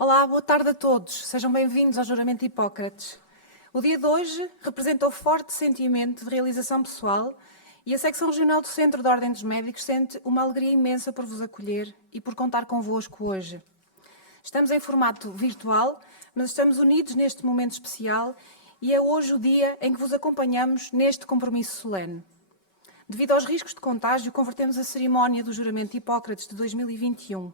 Olá, boa tarde a todos. Sejam bem-vindos ao Juramento de Hipócrates. O dia de hoje representa o forte sentimento de realização pessoal e a Secção Regional do Centro da Ordem dos Médicos sente uma alegria imensa por vos acolher e por contar convosco hoje. Estamos em formato virtual, mas estamos unidos neste momento especial e é hoje o dia em que vos acompanhamos neste compromisso solene. Devido aos riscos de contágio, convertemos a cerimónia do Juramento de Hipócrates de 2021.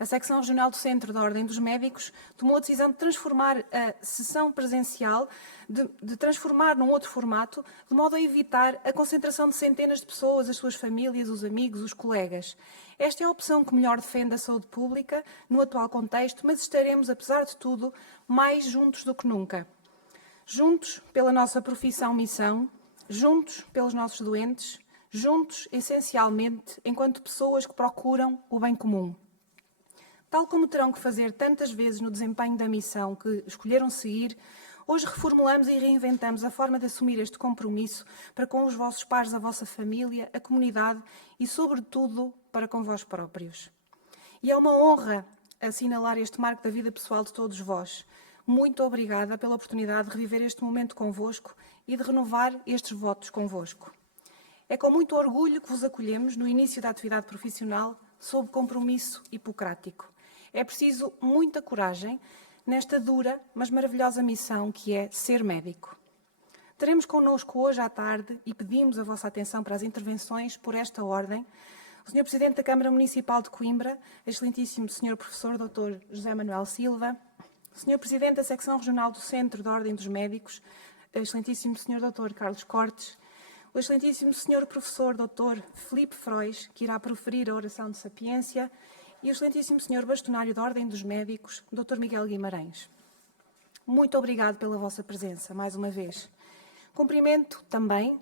A Secção Regional do Centro da Ordem dos Médicos tomou a decisão de transformar a sessão presencial, de transformar num outro formato, de modo a evitar a concentração de centenas de pessoas, as suas famílias, os amigos, os colegas. Esta é a opção que melhor defende a saúde pública no atual contexto, mas estaremos, apesar de tudo, mais juntos do que nunca. Juntos pela nossa profissão-missão, juntos pelos nossos doentes, juntos, essencialmente, enquanto pessoas que procuram o bem comum. Tal como terão que fazer tantas vezes no desempenho da missão que escolheram seguir, hoje reformulamos e reinventamos a forma de assumir este compromisso para com os vossos pares, a vossa família, a comunidade e, sobretudo, para com vós próprios. E é uma honra assinalar este marco da vida pessoal de todos vós. Muito obrigada pela oportunidade de reviver este momento convosco e de renovar estes votos convosco. É com muito orgulho que vos acolhemos no início da atividade profissional sob compromisso hipocrático. É preciso muita coragem nesta dura, mas maravilhosa missão que é ser médico. Teremos connosco hoje à tarde e pedimos a vossa atenção para as intervenções por esta ordem. O Sr. Presidente da Câmara Municipal de Coimbra, excelentíssimo Sr. Professor Dr. José Manuel Silva, Sr. Presidente da Secção Regional do Centro da Ordem dos Médicos, excelentíssimo Sr. Dr. Carlos Cortes, o excelentíssimo Sr. Professor Dr. Filipe Frois, que irá proferir a oração de sapiência, e o excelentíssimo Sr. Bastonário da Ordem dos Médicos, Dr. Miguel Guimarães. Muito obrigado pela vossa presença, mais uma vez. Cumprimento também,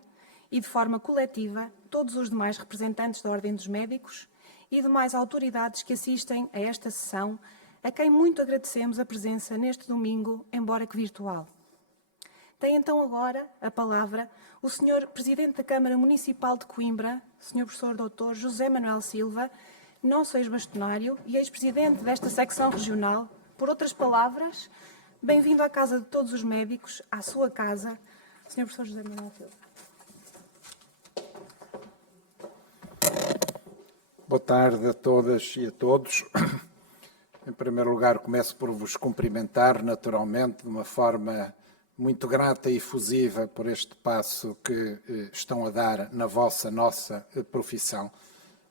e de forma coletiva, todos os demais representantes da Ordem dos Médicos e demais autoridades que assistem a esta sessão, a quem muito agradecemos a presença neste domingo, embora que virtual. Tem então agora a palavra o Sr. Presidente da Câmara Municipal de Coimbra, Sr. Professor Dr. José Manuel Silva, nosso ex-bastonário e ex-presidente desta secção regional. Por outras palavras, bem-vindo à casa de todos os médicos, à sua casa, Sr. Professor José Manuel Silva. Boa tarde a todas e a todos. Em primeiro lugar, começo por vos cumprimentar, naturalmente, de uma forma muito grata e efusiva por este passo que estão a dar na nossa profissão,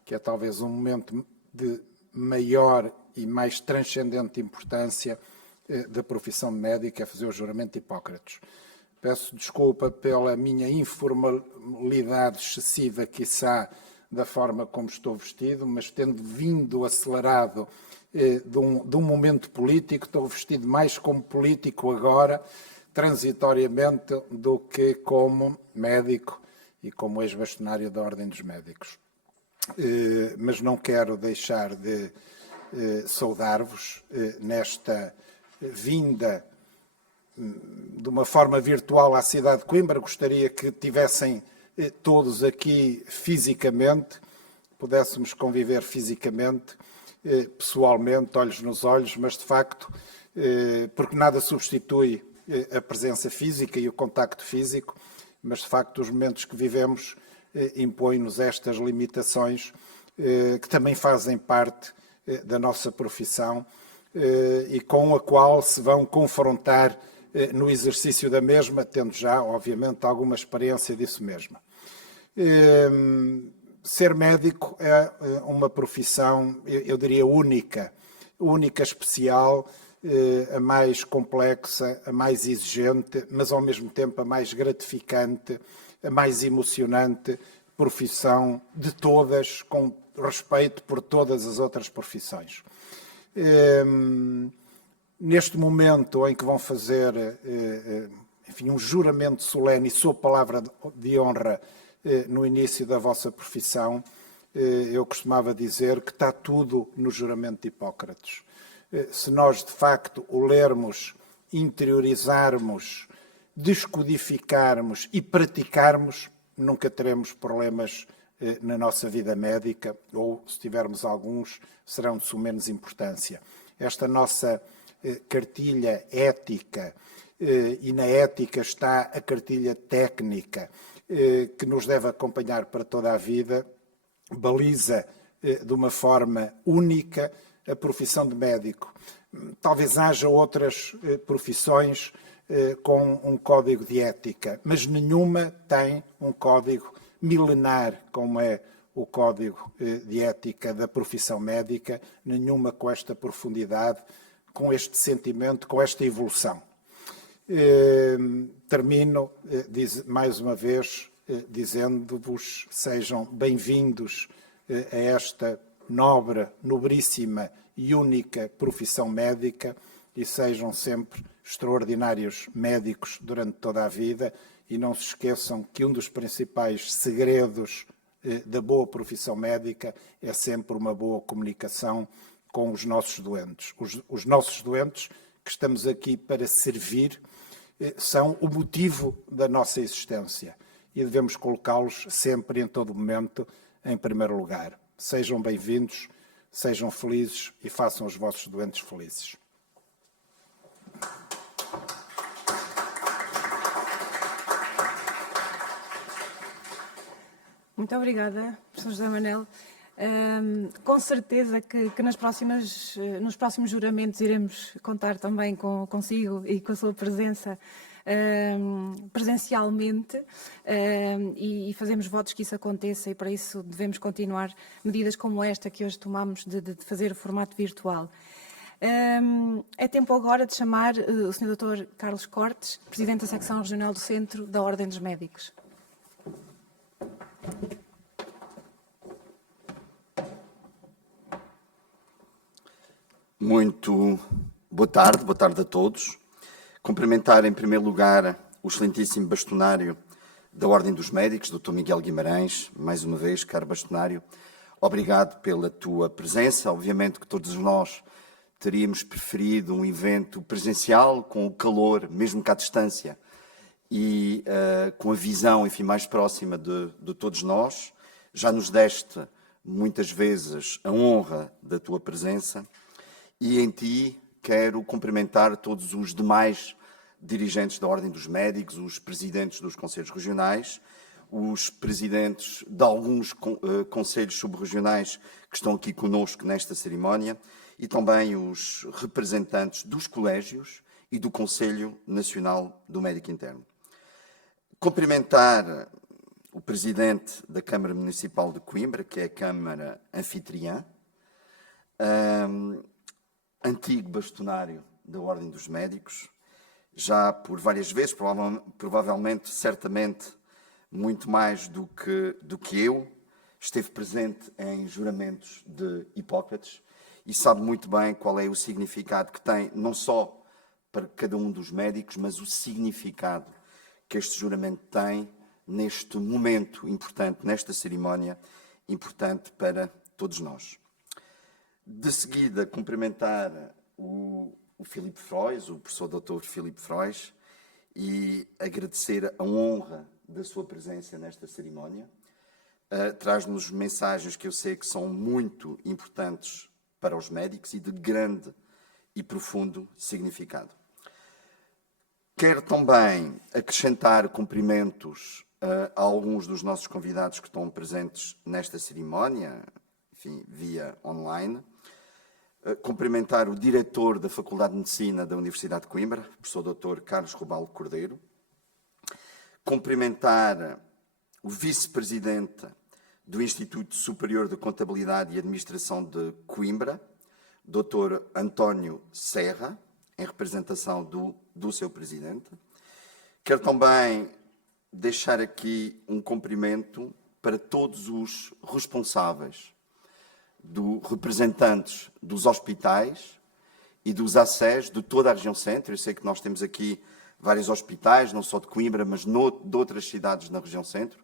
que é talvez um momento de maior e mais transcendente importância da profissão médica, fazer o juramento de Hipócrates. Peço desculpa pela minha informalidade excessiva, quiçá, da forma como estou vestido, mas tendo vindo acelerado de um momento político, estou vestido mais como político agora, transitoriamente, do que como médico e como ex-bastonário da Ordem dos Médicos. Mas não quero deixar de saudar-vos nesta vinda de uma forma virtual à cidade de Coimbra. Gostaria que tivessem todos aqui fisicamente, pudéssemos conviver fisicamente, pessoalmente, olhos nos olhos, mas de facto, porque nada substitui a presença física e o contacto físico, mas de facto os momentos que vivemos impõem-nos estas limitações que também fazem parte da nossa profissão e com a qual se vão confrontar no exercício da mesma, tendo já, obviamente, alguma experiência disso mesmo. Ser médico é uma profissão, eu diria, única, especial, a mais complexa, a mais exigente, mas ao mesmo tempo a mais gratificante, a mais emocionante profissão de todas, com respeito por todas as outras profissões. Neste momento em que vão fazer, enfim, um juramento solene e sob palavra de honra no início da vossa profissão, eu costumava dizer que está tudo no juramento de Hipócrates. Se nós, de facto, o lermos, interiorizarmos, descodificarmos e praticarmos, nunca teremos problemas na nossa vida médica, ou se tivermos alguns, serão de sumenos importância. esta nossa cartilha ética, e na ética está a cartilha técnica, que nos deve acompanhar para toda a vida, baliza de uma forma única a profissão de médico. Talvez haja outras profissões com um código de ética, mas nenhuma tem um código milenar, como é o código de ética da profissão médica, nenhuma com esta profundidade, com este sentimento, com esta evolução. Termino mais uma vez dizendo-vos sejam bem-vindos a esta nobre, nobríssima e única profissão médica e sejam sempre extraordinários médicos durante toda a vida e não se esqueçam que um dos principais segredos da boa profissão médica é sempre uma boa comunicação com os nossos doentes. Os nossos doentes, que estamos aqui para servir, são o motivo da nossa existência e devemos colocá-los sempre, em todo momento, em primeiro lugar. Sejam bem-vindos, sejam felizes e façam os vossos doentes felizes. Muito obrigada, professor José Manel. Com certeza que nos próximos juramentos iremos contar também consigo e com a sua presença presencialmente e fazemos votos que isso aconteça e para isso devemos continuar medidas como esta que hoje tomamos de fazer o formato virtual. É tempo agora de chamar o Sr. Dr. Carlos Cortes, Presidente da Secção Regional do Centro da Ordem dos Médicos. Muito boa tarde a todos. Cumprimentar em primeiro lugar o excelentíssimo bastonário da Ordem dos Médicos, Dr. Miguel Guimarães, mais uma vez, caro bastonário, obrigado pela tua presença. Obviamente que todos nós teríamos preferido um evento presencial, com o calor, mesmo que à distância, e com a visão, enfim, mais próxima de todos nós. Já nos deste muitas vezes a honra da tua presença. E em ti quero cumprimentar todos os demais dirigentes da Ordem dos Médicos, os presidentes dos conselhos regionais, os presidentes de alguns conselhos subregionais que estão aqui conosco nesta cerimónia e também os representantes dos colégios e do Conselho Nacional do Médico Interno. Cumprimentar o presidente da Câmara Municipal de Coimbra, que é a Câmara anfitriã, antigo bastonário da Ordem dos Médicos, já por várias vezes, provavelmente, certamente, muito mais do que eu, esteve presente em juramentos de Hipócrates e sabe muito bem qual é o significado que tem, não só para cada um dos médicos, mas o significado que este juramento tem neste momento importante, nesta cerimónia importante para todos nós. De seguida, cumprimentar o Filipe Frois, o professor Dr. Filipe Frois, e agradecer a honra da sua presença nesta cerimónia. Traz-nos mensagens que eu sei que são muito importantes para os médicos e de grande e profundo significado. Quero também acrescentar cumprimentos a alguns dos nossos convidados que estão presentes nesta cerimónia, enfim, via online. Cumprimentar o diretor da Faculdade de Medicina da Universidade de Coimbra, professor Dr. Carlos Robaldo Cordeiro. Cumprimentar o vice-presidente do Instituto Superior de Contabilidade e Administração de Coimbra, Dr. António Serra, em representação do seu presidente. Quero também deixar aqui um cumprimento para todos os responsáveis, representantes dos hospitais e dos ACES de toda a região centro. Eu sei que nós temos aqui vários hospitais, não só de Coimbra, mas de outras cidades na região centro,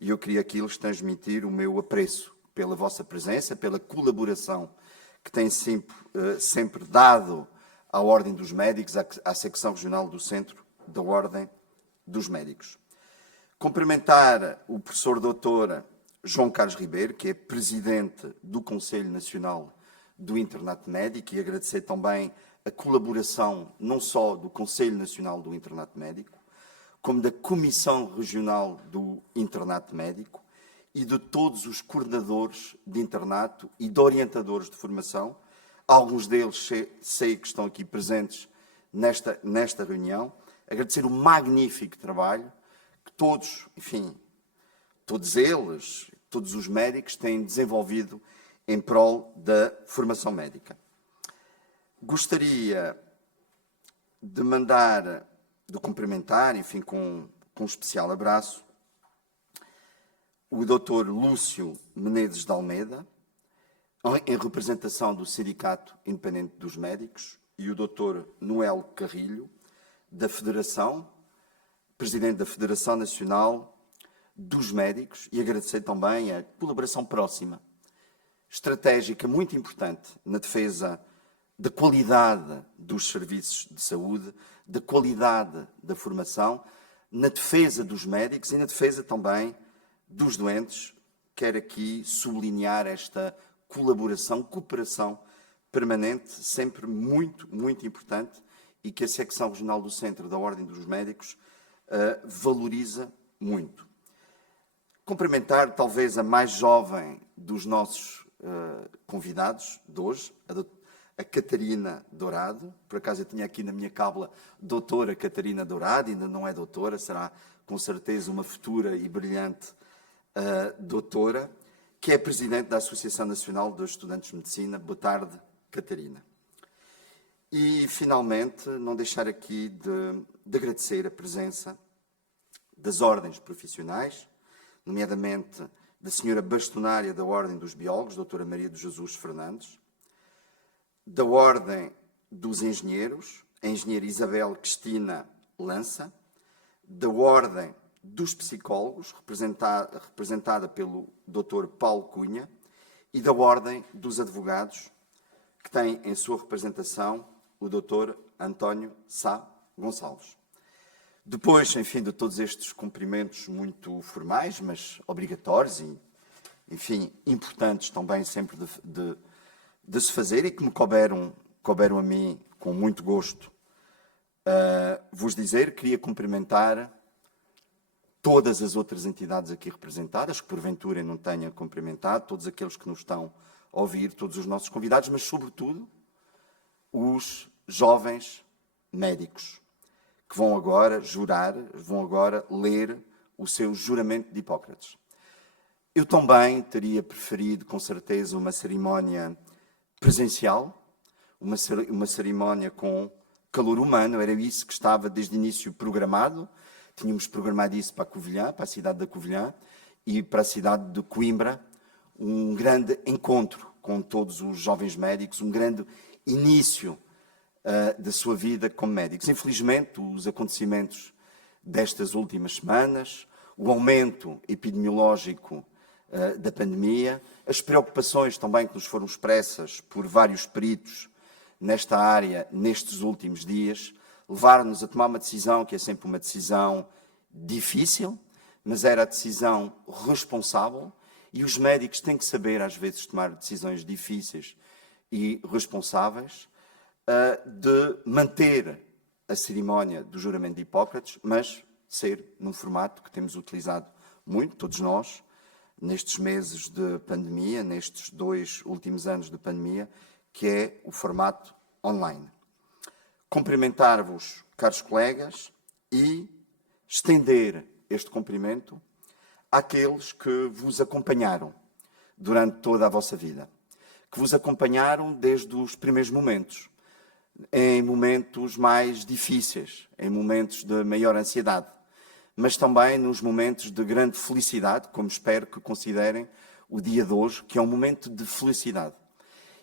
e eu queria aqui lhes transmitir o meu apreço pela vossa presença, pela colaboração que têm sempre dado à Ordem dos Médicos, à Secção Regional do Centro da Ordem dos Médicos. Cumprimentar o professor doutor João Carlos Ribeiro, que é presidente do Conselho Nacional do Internato Médico e agradecer também a colaboração não só do Conselho Nacional do Internato Médico, como da Comissão Regional do Internato Médico e de todos os coordenadores de internato e de orientadores de formação. Alguns deles sei que estão aqui presentes nesta reunião. Agradecer o magnífico trabalho que todos, enfim, todos eles, todos os médicos têm desenvolvido em prol da formação médica. Gostaria de cumprimentar, enfim, com um especial abraço, o Dr. Lúcio Menezes de Almeida, em representação do Sindicato Independente dos Médicos, e o Dr. Noel Carrilho, da Federação, Presidente da Federação Nacional dos Médicos, e agradecer também a colaboração próxima, estratégica, muito importante, na defesa da qualidade dos serviços de saúde, da qualidade da formação, na defesa dos médicos e na defesa também dos doentes. Quero aqui sublinhar esta colaboração, cooperação permanente, sempre muito, muito importante, e que a Secção Regional do Centro da Ordem dos Médicos valoriza muito. Cumprimentar talvez a mais jovem dos nossos convidados de hoje, a Catarina Dourado. Por acaso eu tinha aqui na minha cábula doutora Catarina Dourado, ainda não é doutora, será com certeza uma futura e brilhante doutora, que é presidente da Associação Nacional dos Estudantes de Medicina. Boa tarde, Catarina. E, finalmente, não deixar aqui de agradecer a presença das ordens profissionais, nomeadamente da senhora bastonária da Ordem dos Biólogos, doutora Maria de Jesus Fernandes, da Ordem dos Engenheiros, a engenheira Isabel Cristina Lança, da Ordem dos Psicólogos, representada pelo Dr. Paulo Cunha, e da Ordem dos Advogados, que tem em sua representação o Dr. António Sá Gonçalves. Depois, enfim, de todos estes cumprimentos muito formais, mas obrigatórios e, enfim, importantes também sempre de se fazer e que me couberam a mim com muito gosto vos dizer, queria cumprimentar todas as outras entidades aqui representadas, que porventura não tenha cumprimentado, todos aqueles que nos estão a ouvir, todos os nossos convidados, mas sobretudo os jovens médicos que vão agora jurar, vão agora ler o seu juramento de Hipócrates. Eu também teria preferido, com certeza, uma cerimónia presencial, uma cerimónia com calor humano, era isso que estava desde o início programado. Tínhamos programado isso para a Covilhã, para a cidade da Covilhã e para a cidade de Coimbra, um grande encontro com todos os jovens médicos, um grande início da sua vida como médicos. Infelizmente, os acontecimentos destas últimas semanas, o aumento epidemiológico da pandemia, as preocupações também que nos foram expressas por vários peritos nesta área nestes últimos dias, levaram-nos a tomar uma decisão que é sempre uma decisão difícil, mas era a decisão responsável, e os médicos têm que saber, às vezes, tomar decisões difíceis e responsáveis, de manter a cerimónia do juramento de Hipócrates, mas ser num formato que temos utilizado muito, todos nós, nestes meses de pandemia, nestes 2 últimos anos de pandemia, que é o formato online. Cumprimentar-vos, caros colegas, e estender este cumprimento àqueles que vos acompanharam durante toda a vossa vida, que vos acompanharam desde os primeiros momentos, em momentos mais difíceis, em momentos de maior ansiedade, mas também nos momentos de grande felicidade, como espero que considerem o dia de hoje, que é um momento de felicidade.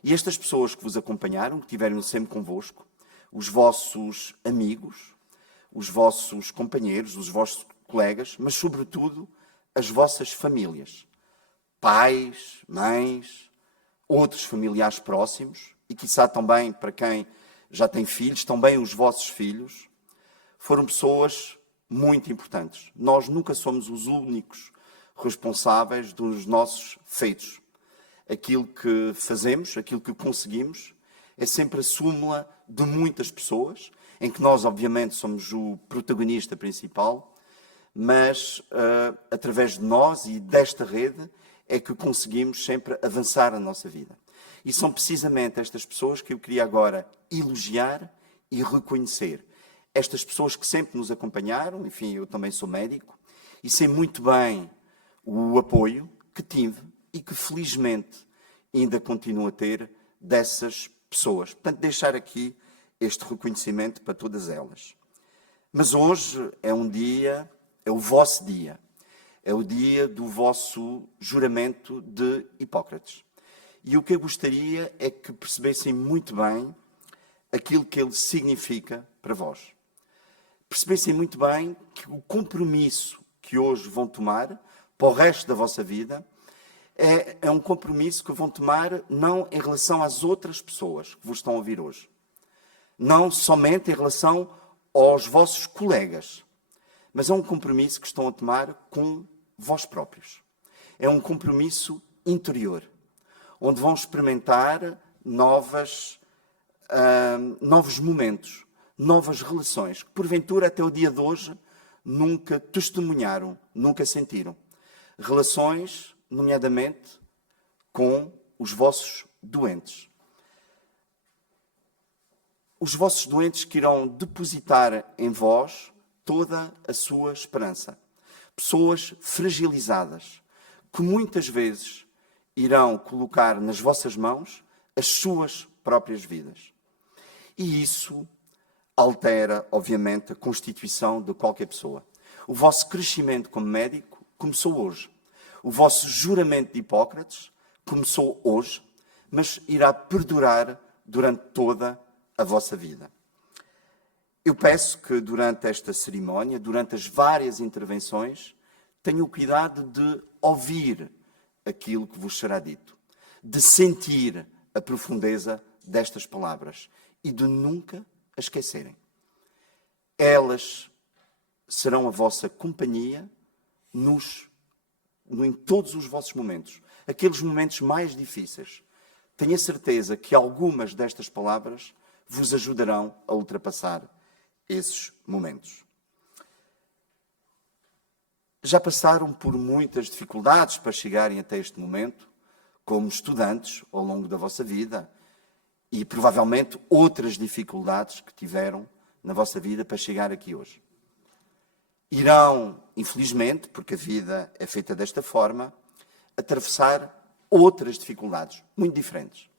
E estas pessoas que vos acompanharam, que estiveram sempre convosco, os vossos amigos, os vossos companheiros, os vossos colegas, mas sobretudo as vossas famílias, pais, mães, outros familiares próximos, e quiçá também para quem já tem filhos, também os vossos filhos, foram pessoas muito importantes. Nós nunca somos os únicos responsáveis dos nossos feitos. aquilo que fazemos, aquilo que conseguimos, é sempre a súmula de muitas pessoas, em que nós, obviamente, somos o protagonista principal, mas através de nós e desta rede é que conseguimos sempre avançar a nossa vida. E são precisamente estas pessoas que eu queria agora elogiar e reconhecer. Estas pessoas que sempre nos acompanharam, enfim, eu também sou médico, e sei muito bem o apoio que tive e que felizmente ainda continuo a ter dessas pessoas. Portanto, deixar aqui este reconhecimento para todas elas. Mas hoje é um dia, é o vosso dia. É o dia do vosso juramento de Hipócrates. E o que eu gostaria é que percebessem muito bem aquilo que ele significa para vós. Percebessem muito bem que o compromisso que hoje vão tomar para o resto da vossa vida é um compromisso que vão tomar não em relação às outras pessoas que vos estão a ouvir hoje. Não somente em relação aos vossos colegas, mas é um compromisso que estão a tomar com vós próprios. É um compromisso interior, onde vão experimentar novos momentos, novas relações, que porventura até o dia de hoje nunca testemunharam, nunca sentiram. Relações, nomeadamente, com os vossos doentes. Os vossos doentes que irão depositar em vós toda a sua esperança. Pessoas fragilizadas, que muitas vezes irão colocar nas vossas mãos as suas próprias vidas. E isso altera, obviamente, a constituição de qualquer pessoa. O vosso crescimento como médico começou hoje. O vosso juramento de Hipócrates começou hoje, mas irá perdurar durante toda a vossa vida. Eu peço que durante esta cerimónia, durante as várias intervenções, tenham o cuidado de ouvir aquilo que vos será dito, de sentir a profundeza destas palavras e de nunca as esquecerem. Elas serão a vossa companhia em todos os vossos momentos, aqueles momentos mais difíceis. Tenho a certeza que algumas destas palavras vos ajudarão a ultrapassar esses momentos. Já passaram por muitas dificuldades para chegarem até este momento, como estudantes ao longo da vossa vida, e provavelmente outras dificuldades que tiveram na vossa vida para chegar aqui hoje. Irão, infelizmente, porque a vida é feita desta forma, atravessar outras dificuldades muito diferentes.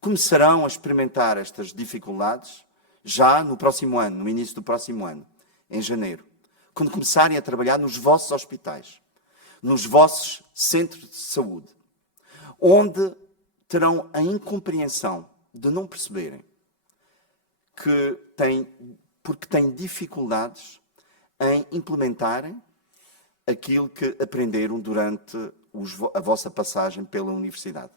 Começarão a experimentar estas dificuldades já no próximo ano, no início do próximo ano, em janeiro, quando começarem a trabalhar nos vossos hospitais, nos vossos centros de saúde, onde terão a incompreensão de não perceberem porque têm dificuldades em implementarem aquilo que aprenderam durante a vossa passagem pela universidade.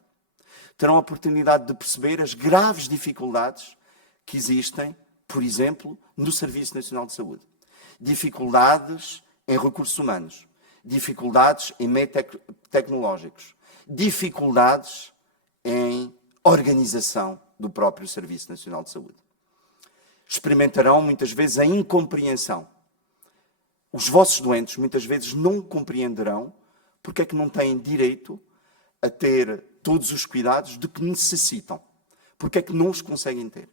Terão a oportunidade de perceber as graves dificuldades que existem, por exemplo, no Serviço Nacional de Saúde. Dificuldades em recursos humanos, dificuldades em meios tecnológicos, dificuldades em organização do próprio Serviço Nacional de Saúde. Experimentarão muitas vezes a incompreensão. Os vossos doentes muitas vezes não compreenderão porque é que não têm direito a ter todos os cuidados de que necessitam. Porque é que não os conseguem ter.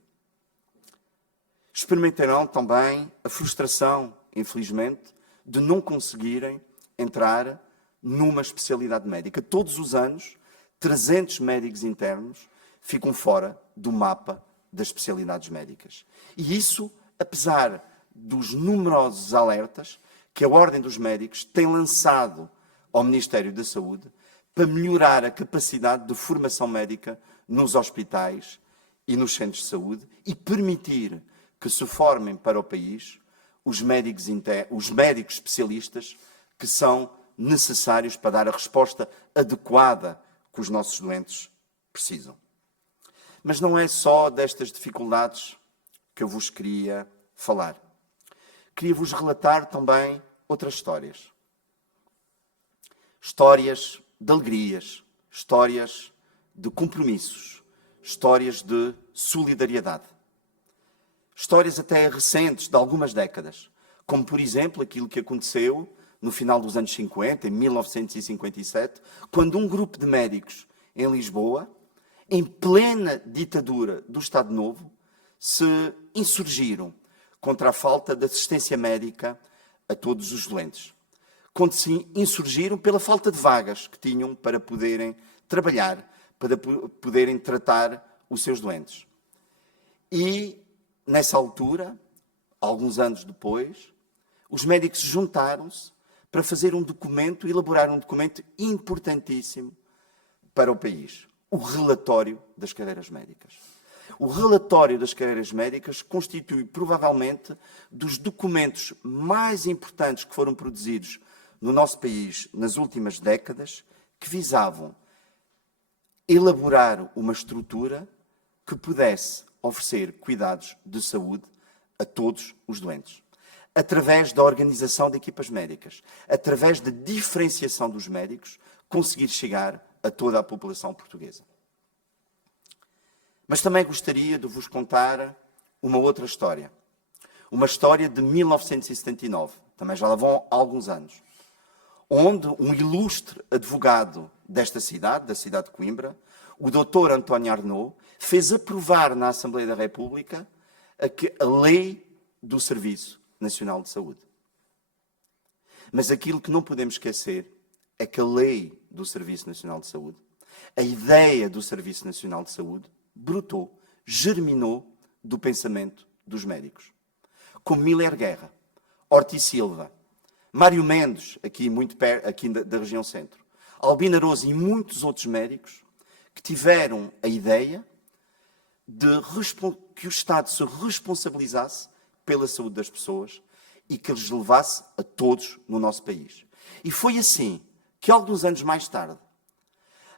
Experimentarão também a frustração, infelizmente, de não conseguirem entrar numa especialidade médica. Todos os anos, 300 médicos internos ficam fora do mapa das especialidades médicas. E isso, apesar dos numerosos alertas que a Ordem dos Médicos tem lançado ao Ministério da Saúde para melhorar a capacidade de formação médica nos hospitais e nos centros de saúde e permitir que se formem para o país os médicos especialistas que são necessários para dar a resposta adequada que os nossos doentes precisam. Mas não é só destas dificuldades que eu vos queria falar. Queria-vos relatar também outras histórias. Histórias de alegrias, histórias de compromissos, histórias de solidariedade. Histórias até recentes, de algumas décadas, como, por exemplo, aquilo que aconteceu no final dos anos 50, em 1957, quando um grupo de médicos em Lisboa, em plena ditadura do Estado Novo, se insurgiram contra a falta de assistência médica a todos os doentes. Quando se insurgiram pela falta de vagas que tinham para poderem trabalhar, para poderem tratar os seus doentes. E, nessa altura, alguns anos depois, os médicos juntaram-se para fazer um documento, elaborar um documento importantíssimo para o país. O relatório das carreiras médicas. O relatório das carreiras médicas constitui, provavelmente, dos documentos mais importantes que foram produzidos no nosso país nas últimas décadas, que visavam elaborar uma estrutura que pudesse oferecer cuidados de saúde a todos os doentes. Através da organização de equipas médicas, através da diferenciação dos médicos, conseguir chegar a toda a população portuguesa. Mas também gostaria de vos contar uma outra história. Uma história de 1979, também já lá vão alguns anos, onde um ilustre advogado desta cidade, da cidade de Coimbra, o Dr. António Arnaud, fez aprovar na Assembleia da República a lei do Serviço Nacional de Saúde. Mas aquilo que não podemos esquecer é que a lei do Serviço Nacional de Saúde, a ideia do Serviço Nacional de Saúde, brotou, germinou do pensamento dos médicos. Como Miller Guerra, Ortiz Silva, Mário Mendes, aqui muito perto, aqui da região centro, Albino Aroso e muitos outros médicos que tiveram a ideia de que o Estado se responsabilizasse pela saúde das pessoas e que lhes levasse a todos no nosso país. E foi assim que, alguns anos mais tarde,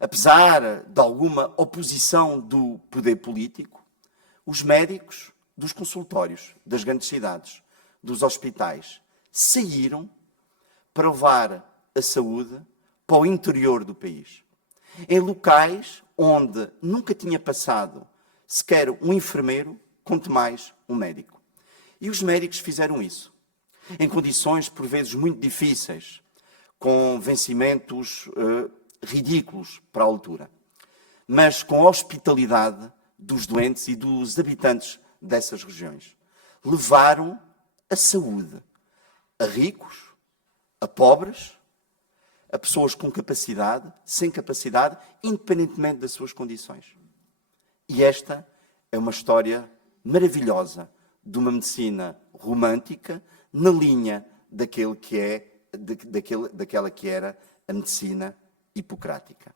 apesar de alguma oposição do poder político, os médicos dos consultórios das grandes cidades, dos hospitais, saíram para levar a saúde para o interior do país. Em locais onde nunca tinha passado sequer um enfermeiro, quanto mais um médico. E os médicos fizeram isso, em condições por vezes muito difíceis, com vencimentos ridículos para a altura, mas com a hospitalidade dos doentes e dos habitantes dessas regiões. Levaram a saúde a ricos, a pobres, a pessoas com capacidade, sem capacidade, independentemente das suas condições. E esta é uma história maravilhosa de uma medicina romântica na linha daquela que era a medicina hipocrática.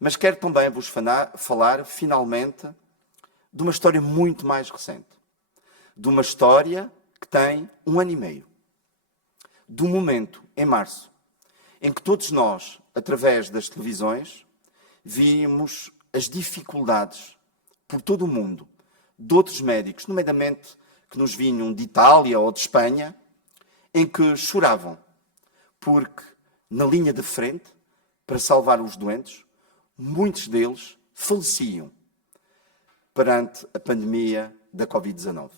Mas quero também vos falar, finalmente, de uma história muito mais recente. De uma história que tem 1 ano e meio. Do momento, em março, em que todos nós, através das televisões, vimos as dificuldades por todo o mundo de outros médicos, nomeadamente que nos vinham de Itália ou de Espanha, em que choravam, porque na linha de frente, para salvar os doentes, muitos deles faleciam perante a pandemia da Covid-19.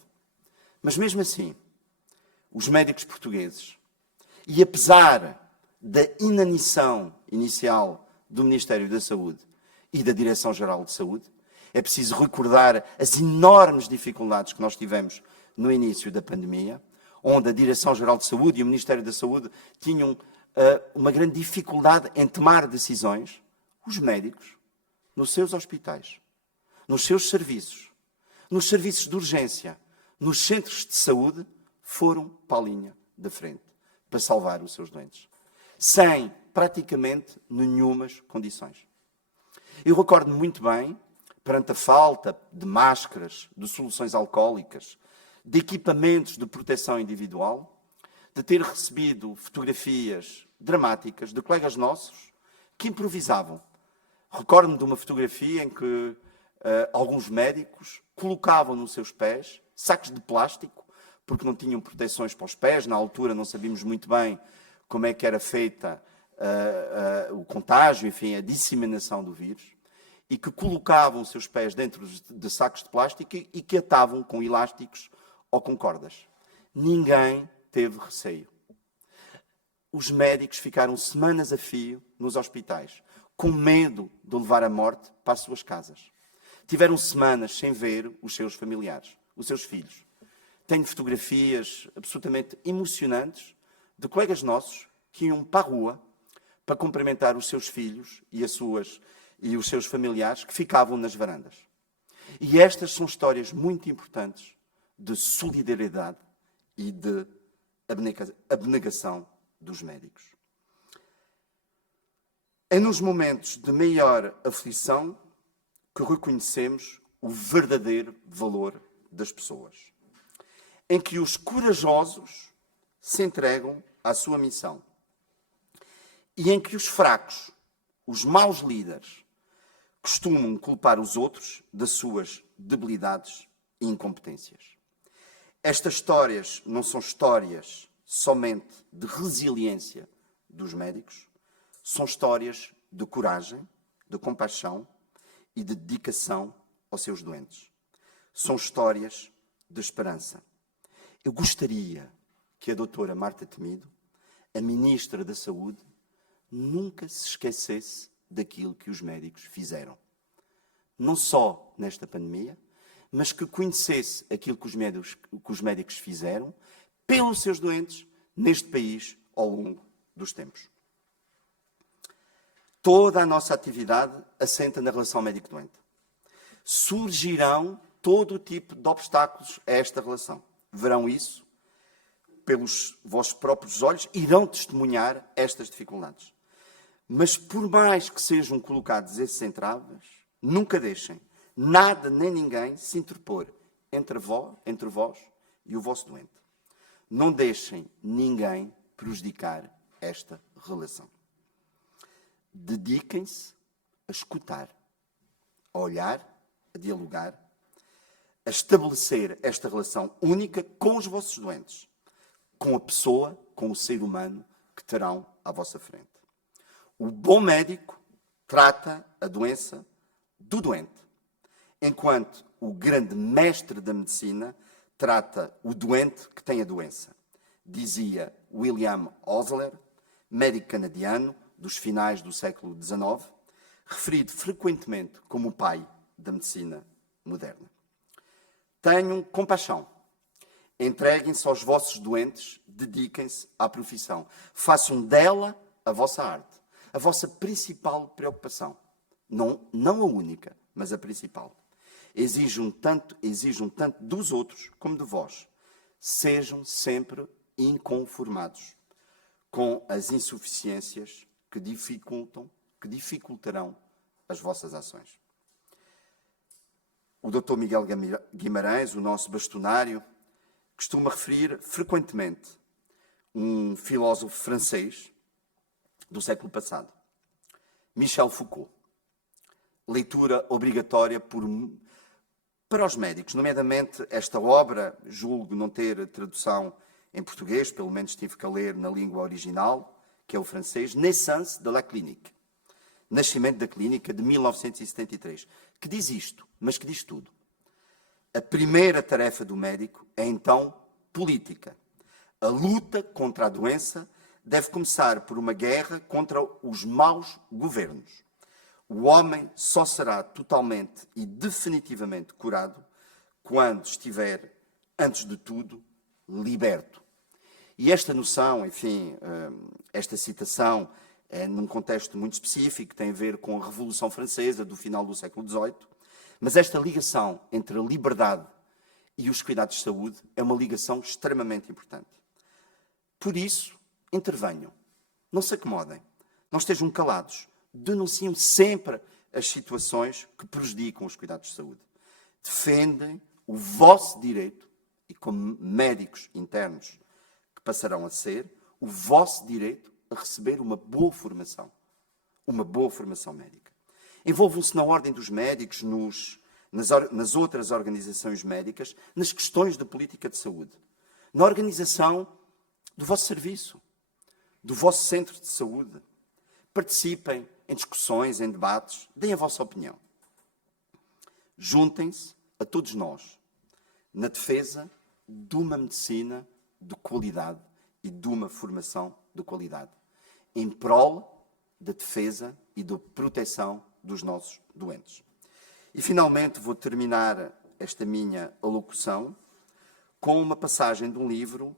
Mas mesmo assim, os médicos portugueses, e apesar da inanição inicial do Ministério da Saúde e da Direção-Geral de Saúde, é preciso recordar as enormes dificuldades que nós tivemos no início da pandemia, onde a Direção-Geral de Saúde e o Ministério da Saúde tinham uma grande dificuldade em tomar decisões. Os médicos, nos seus hospitais, nos seus serviços, nos serviços de urgência, nos centros de saúde, foram para a linha da frente para salvar os seus doentes, sem praticamente nenhumas condições. Eu recordo-me muito bem, perante a falta de máscaras, de soluções alcoólicas, de equipamentos de proteção individual, de ter recebido fotografias dramáticas de colegas nossos que improvisavam. Recordo-me de uma fotografia em que alguns médicos colocavam nos seus pés sacos de plástico, porque não tinham proteções para os pés. Na altura não sabíamos muito bem como é que era feita o contágio, enfim, a disseminação do vírus, e que colocavam os seus pés dentro de sacos de plástico e que atavam com elásticos ou com cordas. Ninguém teve receio. Os médicos ficaram semanas a fio nos hospitais, com medo de levar a morte para as suas casas. Tiveram semanas sem ver os seus familiares, os seus filhos. Tenho fotografias absolutamente emocionantes de colegas nossos que iam para a rua para cumprimentar os seus filhos e os seus familiares que ficavam nas varandas. E estas são histórias muito importantes de solidariedade e de abnegação dos médicos. É nos momentos de maior aflição que reconhecemos o verdadeiro valor das pessoas, em que os corajosos se entregam à sua missão e em que os fracos, os maus líderes, costumam culpar os outros das suas debilidades e incompetências. Estas histórias não são histórias somente de resiliência dos médicos, são histórias de coragem, de compaixão e de dedicação aos seus doentes. São histórias de esperança. Eu gostaria que a doutora Marta Temido, a Ministra da Saúde, nunca se esquecesse daquilo que os médicos fizeram. Não só nesta pandemia, mas que conhecesse aquilo que os médicos fizeram pelos seus doentes neste país ao longo dos tempos. Toda a nossa atividade assenta na relação médico-doente. Surgirão todo o tipo de obstáculos a esta relação. Verão isso pelos vossos próprios olhos, irão testemunhar estas dificuldades. Mas por mais que sejam colocados esses entraves, nunca deixem nada nem ninguém se interpor entre vós e o vosso doente. Não deixem ninguém prejudicar esta relação. Dediquem-se a escutar, a olhar, a dialogar, a estabelecer esta relação única com os vossos doentes, com a pessoa, com o ser humano que terão à vossa frente. O bom médico trata a doença do doente, enquanto o grande mestre da medicina trata o doente que tem a doença. Dizia William Osler, médico canadiano dos finais do século XIX, referido frequentemente como o pai da medicina moderna. Tenham compaixão. Entreguem-se aos vossos doentes, dediquem-se à profissão. Façam dela a vossa arte, a vossa principal preocupação. Não a única, mas a principal. Exijam tanto dos outros como de vós. Sejam sempre inconformados com as insuficiências que dificultarão as vossas ações. O Dr. Miguel Guimarães, o nosso bastonário, costuma referir frequentemente um filósofo francês do século passado, Michel Foucault. Leitura obrigatória para os médicos, nomeadamente esta obra, julgo não ter tradução em português, pelo menos tive que ler na língua original, que é o francês, Naissance de la Clinique, Nascimento da Clínica, de 1973, que diz isto, mas que diz tudo. A primeira tarefa do médico é, então, política. A luta contra a doença deve começar por uma guerra contra os maus governos. O homem só será totalmente e definitivamente curado quando estiver, antes de tudo, liberto. E esta noção, enfim, esta citação é num contexto muito específico, tem a ver com a Revolução Francesa do final do século XVIII, mas esta ligação entre a liberdade e os cuidados de saúde é uma ligação extremamente importante. Por isso, intervenham, não se acomodem, não estejam calados, denunciam sempre as situações que prejudicam os cuidados de saúde. Defendem o vosso direito, e como médicos internos que passarão a ser, o vosso direito a receber uma boa formação médica. Envolvam-se na ordem dos médicos, nas outras organizações médicas, nas questões da política de saúde, na organização do vosso serviço, do vosso centro de saúde, Participem em discussões, em debates, deem a vossa opinião. Juntem-se a todos nós na defesa de uma medicina de qualidade e de uma formação de qualidade, em prol da defesa e da proteção dos nossos doentes. E, finalmente, vou terminar esta minha alocução com uma passagem de um livro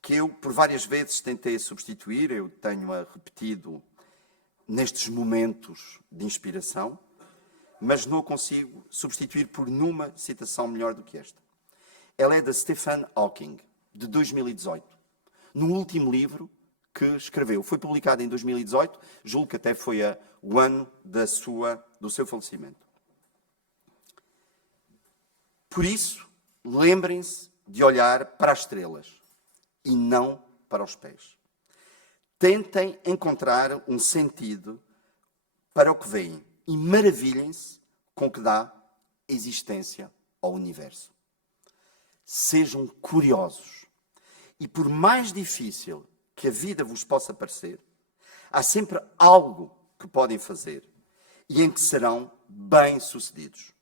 que eu, por várias vezes, tentei substituir, eu tenho-a repetido nestes momentos de inspiração, mas não consigo substituir por nenhuma citação melhor do que esta. Ela é de Stephen Hawking, de 2018, no último livro que escreveu. Foi publicado em 2018, julgo que até foi o ano do seu falecimento. Por isso, lembrem-se de olhar para as estrelas e não para os pés. Tentem encontrar um sentido para o que veem e maravilhem-se com o que dá existência ao universo. Sejam curiosos e, por mais difícil que a vida vos possa parecer, há sempre algo que podem fazer e em que serão bem-sucedidos.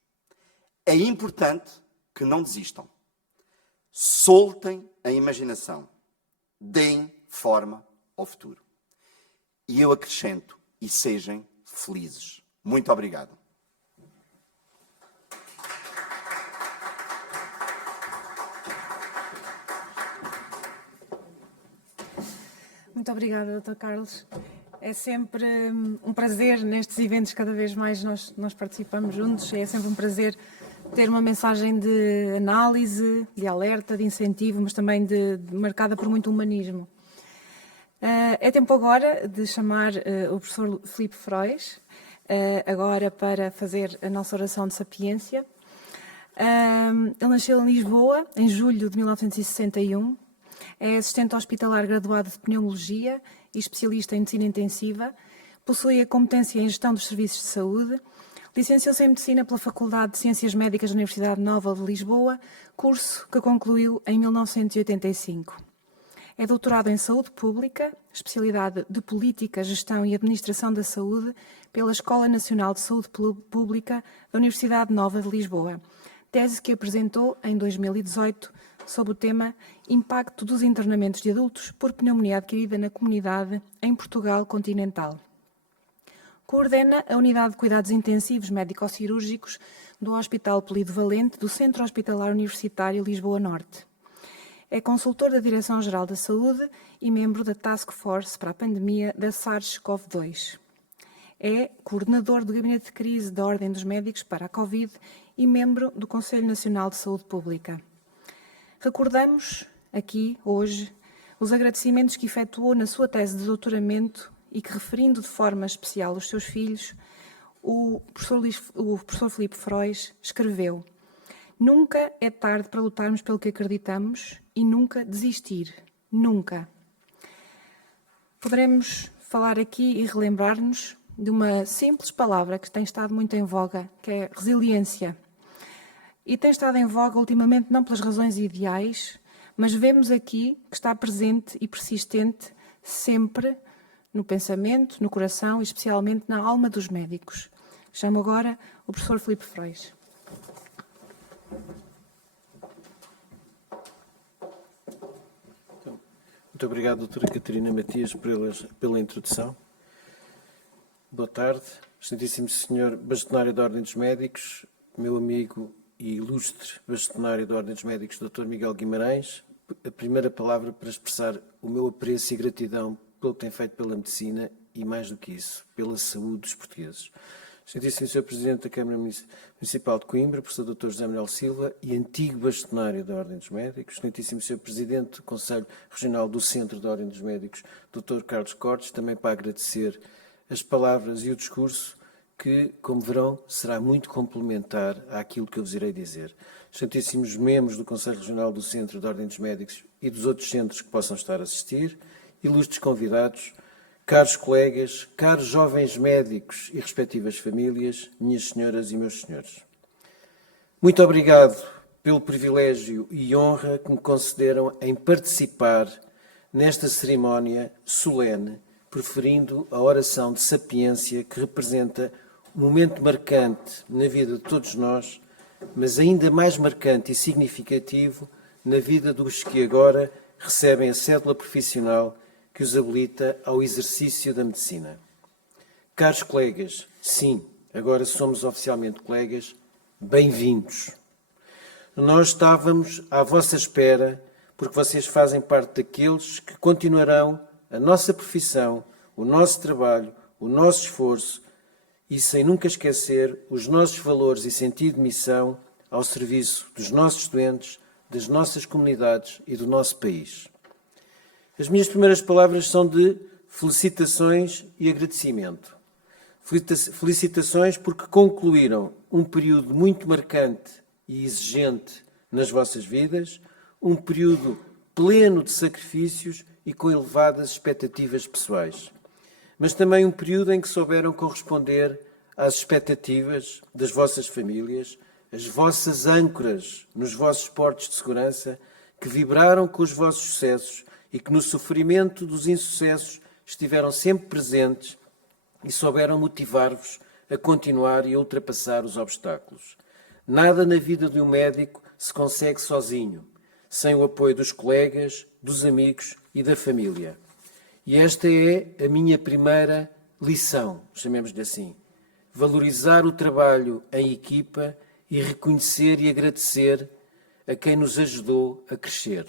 É importante que não desistam. Soltem a imaginação. Deem forma ao futuro. E eu acrescento, e sejam felizes. Muito obrigado. Muito obrigada, Dr. Carlos. É sempre um prazer nestes eventos, cada vez mais nós participamos juntos, é sempre um prazer ter uma mensagem de análise, de alerta, de incentivo, mas também marcada por muito humanismo. É tempo agora de chamar o professor Filipe Frois, agora para fazer a nossa oração de sapiência. Ele nasceu em Lisboa, em julho de 1961, é assistente hospitalar graduado de pneumologia e especialista em medicina intensiva, possui a competência em gestão dos serviços de saúde, licenciou-se em medicina pela Faculdade de Ciências Médicas da Universidade Nova de Lisboa, curso que concluiu em 1985. É doutorado em Saúde Pública, especialidade de Política, Gestão e Administração da Saúde pela Escola Nacional de Saúde Pública da Universidade Nova de Lisboa, tese que apresentou em 2018 sob o tema Impacto dos internamentos de adultos por pneumonia adquirida na comunidade em Portugal continental. Coordena a Unidade de Cuidados Intensivos Médico-Cirúrgicos do Hospital Polivalente do Centro Hospitalar Universitário Lisboa Norte. É consultor da Direção-Geral da Saúde e membro da Task Force para a pandemia da SARS-CoV-2. É coordenador do Gabinete de Crise da Ordem dos Médicos para a Covid e membro do Conselho Nacional de Saúde Pública. Recordamos aqui, hoje, os agradecimentos que efetuou na sua tese de doutoramento e que, referindo de forma especial os seus filhos, o professor Filipe Frois escreveu: "Nunca é tarde para lutarmos pelo que acreditamos e nunca desistir. Nunca." Poderemos falar aqui e relembrar-nos de uma simples palavra que tem estado muito em voga, que é resiliência. E tem estado em voga ultimamente não pelas razões ideais, mas vemos aqui que está presente e persistente sempre no pensamento, no coração e especialmente na alma dos médicos. Chamo agora o professor Filipe Frois. Muito obrigado, doutora Catarina Matias, pela introdução. Boa tarde, excelentíssimo senhor bastonário da Ordem dos Médicos, meu amigo e ilustre bastonário da Ordem dos Médicos, Dr. Miguel Guimarães. A primeira palavra para expressar o meu apreço e gratidão pelo que tem feito pela medicina e, mais do que isso, pela saúde dos portugueses. Excelentíssimo Sr. Presidente da Câmara Municipal de Coimbra, professor Dr. José Manuel Silva e antigo bastonário da Ordem dos Médicos, excelentíssimo Sr. Presidente do Conselho Regional do Centro da Ordem dos Médicos, Dr. Carlos Cortes, também para agradecer as palavras e o discurso que, como verão, será muito complementar àquilo que eu vos irei dizer. Excelentíssimos membros do Conselho Regional do Centro da Ordem dos Médicos e dos outros centros que possam estar a assistir, ilustres convidados, caros colegas, caros jovens médicos e respectivas famílias, minhas senhoras e meus senhores. Muito obrigado pelo privilégio e honra que me concederam em participar nesta cerimónia solene preferindo a oração de sapiência que representa um momento marcante na vida de todos nós, mas ainda mais marcante e significativo na vida dos que agora recebem a cédula profissional que os habilita ao exercício da medicina. Caros colegas, sim, agora somos oficialmente colegas, bem-vindos. Nós estávamos à vossa espera porque vocês fazem parte daqueles que continuarão a nossa profissão, o nosso trabalho, o nosso esforço e sem nunca esquecer os nossos valores e sentido de missão ao serviço dos nossos doentes, das nossas comunidades e do nosso país. As minhas primeiras palavras são de felicitações e agradecimento. Felicitações porque concluíram um período muito marcante e exigente nas vossas vidas, um período pleno de sacrifícios e com elevadas expectativas pessoais. Mas também um período em que souberam corresponder às expectativas das vossas famílias, as vossas âncoras nos vossos portos de segurança, que vibraram com os vossos sucessos e que no sofrimento dos insucessos estiveram sempre presentes e souberam motivar-vos a continuar e a ultrapassar os obstáculos. Nada na vida de um médico se consegue sozinho, sem o apoio dos colegas, dos amigos e da família. E esta é a minha primeira lição, chamemos-lhe assim. Valorizar o trabalho em equipa e reconhecer e agradecer a quem nos ajudou a crescer.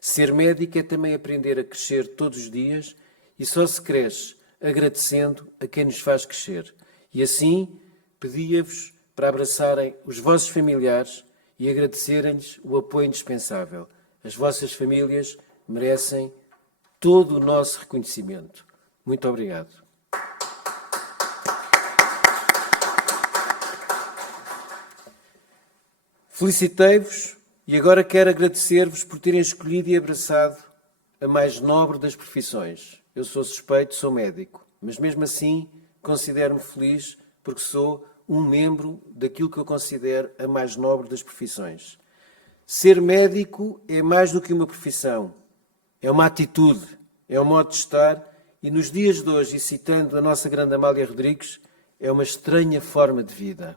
Ser médico é também aprender a crescer todos os dias e só se cresce agradecendo a quem nos faz crescer. E assim, pedia-vos para abraçarem os vossos familiares e agradecerem-lhes o apoio indispensável. As vossas famílias merecem todo o nosso reconhecimento. Muito obrigado. Felicitei-vos e agora quero agradecer-vos por terem escolhido e abraçado a mais nobre das profissões. Eu sou suspeito, sou médico, mas mesmo assim considero-me feliz porque sou um membro daquilo que eu considero a mais nobre das profissões. Ser médico é mais do que uma profissão, é uma atitude, é um modo de estar e nos dias de hoje, e citando a nossa grande Amália Rodrigues, é uma estranha forma de vida.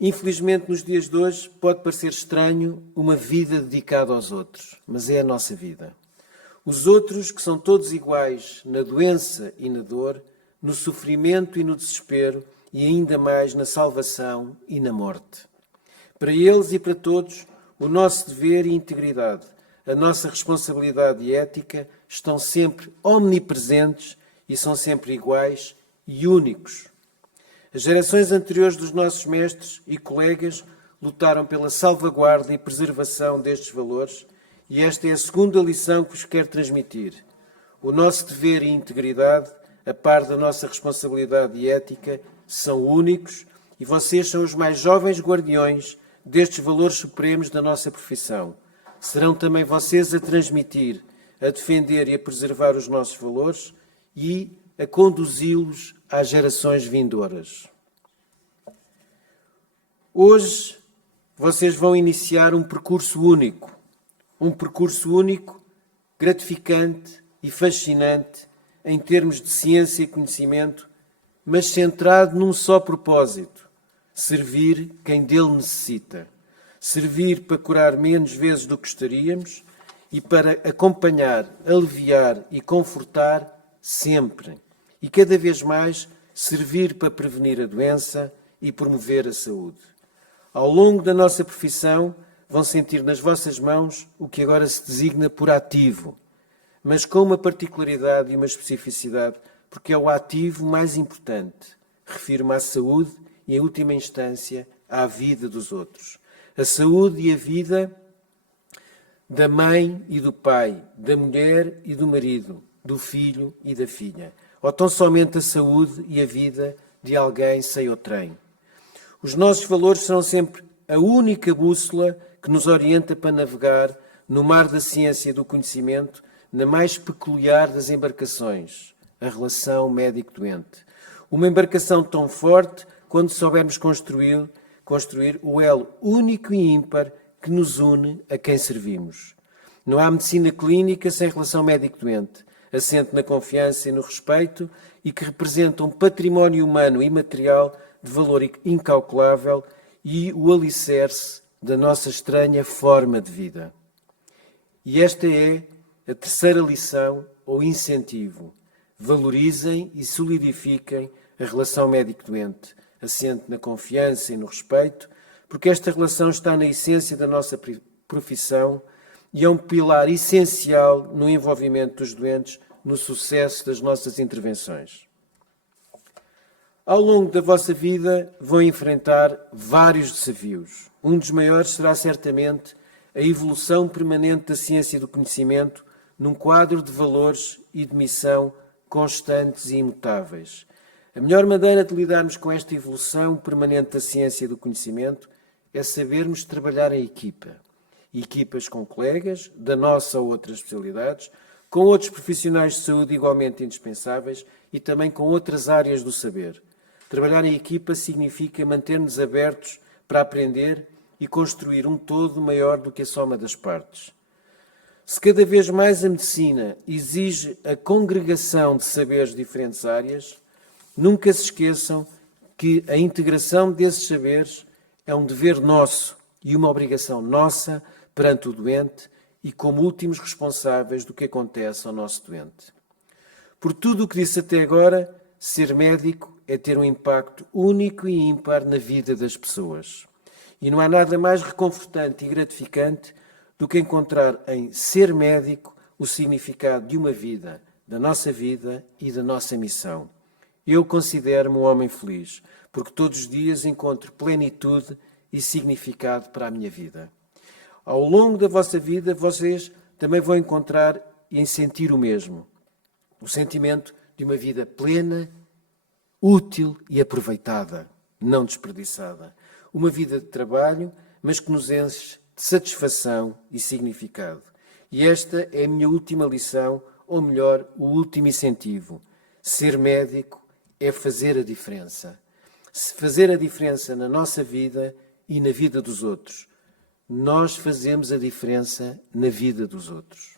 Infelizmente, nos dias de hoje, pode parecer estranho uma vida dedicada aos outros, mas é a nossa vida. Os outros, que são todos iguais na doença e na dor, no sofrimento e no desespero, e ainda mais na salvação e na morte. Para eles e para todos, o nosso dever e integridade, a nossa responsabilidade e ética estão sempre omnipresentes e são sempre iguais e únicos. As gerações anteriores dos nossos mestres e colegas lutaram pela salvaguarda e preservação destes valores e esta é a segunda lição que vos quero transmitir. O nosso dever e integridade, a par da nossa responsabilidade e ética, são únicos e vocês são os mais jovens guardiões destes valores supremos da nossa profissão. Serão também vocês a transmitir, a defender e a preservar os nossos valores e a conduzi-los às gerações vindouras. Hoje, vocês vão iniciar um percurso único, gratificante e fascinante em termos de ciência e conhecimento, mas centrado num só propósito: servir quem dele necessita. Servir para curar menos vezes do que gostaríamos e para acompanhar, aliviar e confortar sempre. E cada vez mais servir para prevenir a doença e promover a saúde. Ao longo da nossa profissão, vão sentir nas vossas mãos o que agora se designa por ativo, mas com uma particularidade e uma especificidade, porque é o ativo mais importante. Refiro-me à saúde e, em última instância, à vida dos outros. A saúde e a vida da mãe e do pai, da mulher e do marido, do filho e da filha. Ou tão somente a saúde e a vida de alguém sem outrem. Os nossos valores serão sempre a única bússola que nos orienta para navegar no mar da ciência e do conhecimento, na mais peculiar das embarcações, a relação médico-doente. Uma embarcação tão forte quando soubermos construir o elo único e ímpar que nos une a quem servimos. Não há medicina clínica sem relação médico-doente. assente na confiança e no respeito e que representa um património humano e material de valor incalculável e o alicerce da nossa estranha forma de vida. E esta é a terceira lição ou incentivo. Valorizem e solidifiquem a relação médico-doente, assente na confiança e no respeito, porque esta relação está na essência da nossa profissão e é um pilar essencial no envolvimento dos doentes no sucesso das nossas intervenções. Ao longo da vossa vida vão enfrentar vários desafios. Um dos maiores será certamente a evolução permanente da ciência e do conhecimento num quadro de valores e de missão constantes e imutáveis. A melhor maneira de lidarmos com esta evolução permanente da ciência e do conhecimento é sabermos trabalhar em equipa. Equipas com colegas, da nossa ou outras especialidades, com outros profissionais de saúde igualmente indispensáveis e também com outras áreas do saber. Trabalhar em equipa significa manter-nos abertos para aprender e construir um todo maior do que a soma das partes. Se cada vez mais a medicina exige a congregação de saberes de diferentes áreas, nunca se esqueçam que a integração desses saberes é um dever nosso e uma obrigação nossa perante o doente e como últimos responsáveis do que acontece ao nosso doente. Por tudo o que disse até agora, ser médico é ter um impacto único e ímpar na vida das pessoas. E não há nada mais reconfortante e gratificante do que encontrar em ser médico o significado de uma vida, da nossa vida e da nossa missão. Eu considero-me um homem feliz, porque todos os dias encontro plenitude e significado para a minha vida. Ao longo da vossa vida, vocês também vão encontrar e sentir o mesmo. O sentimento de uma vida plena, útil e aproveitada, não desperdiçada. Uma vida de trabalho, mas que nos enche de satisfação e significado. E esta é a minha última lição, ou melhor, o último incentivo. Ser médico é fazer a diferença. Fazer a diferença na nossa vida e na vida dos outros. Nós fazemos a diferença na vida dos outros.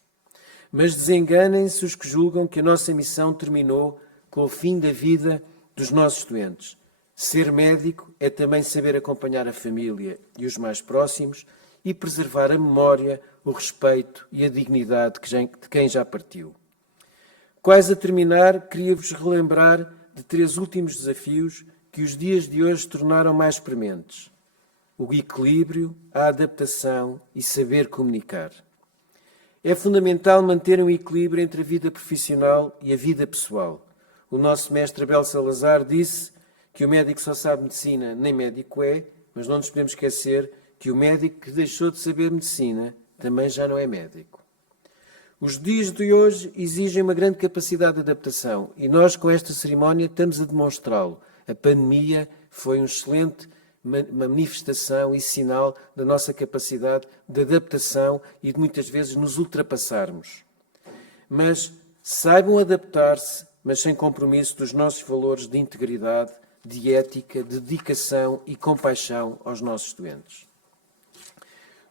Mas desenganem-se os que julgam que a nossa missão terminou com o fim da vida dos nossos doentes. Ser médico é também saber acompanhar a família e os mais próximos e preservar a memória, o respeito e a dignidade de quem já partiu. Quase a terminar, queria-vos relembrar de 3 últimos desafios que os dias de hoje tornaram mais prementes: o equilíbrio, a adaptação e saber comunicar. É fundamental manter um equilíbrio entre a vida profissional e a vida pessoal. O nosso mestre Abel Salazar disse que o médico só sabe medicina, nem médico é, mas não nos podemos esquecer que o médico que deixou de saber medicina também já não é médico. Os dias de hoje exigem uma grande capacidade de adaptação e nós, com esta cerimónia, estamos a demonstrá-lo. A pandemia foi uma excelente manifestação e sinal da nossa capacidade de adaptação e de muitas vezes nos ultrapassarmos. Mas saibam adaptar-se, mas sem compromisso dos nossos valores de integridade, de ética, de dedicação e compaixão aos nossos doentes.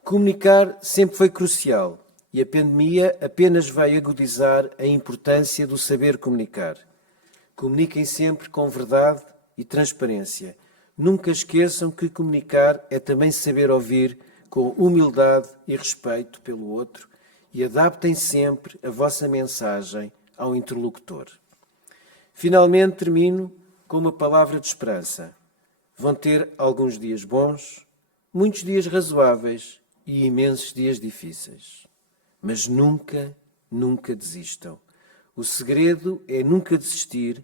Comunicar sempre foi crucial e a pandemia apenas veio agudizar a importância do saber comunicar. Comuniquem sempre com verdade e transparência. Nunca esqueçam que comunicar é também saber ouvir com humildade e respeito pelo outro e adaptem sempre a vossa mensagem ao interlocutor. Finalmente termino com uma palavra de esperança. Vão ter alguns dias bons, muitos dias razoáveis e imensos dias difíceis. Mas nunca, nunca desistam. O segredo é nunca desistir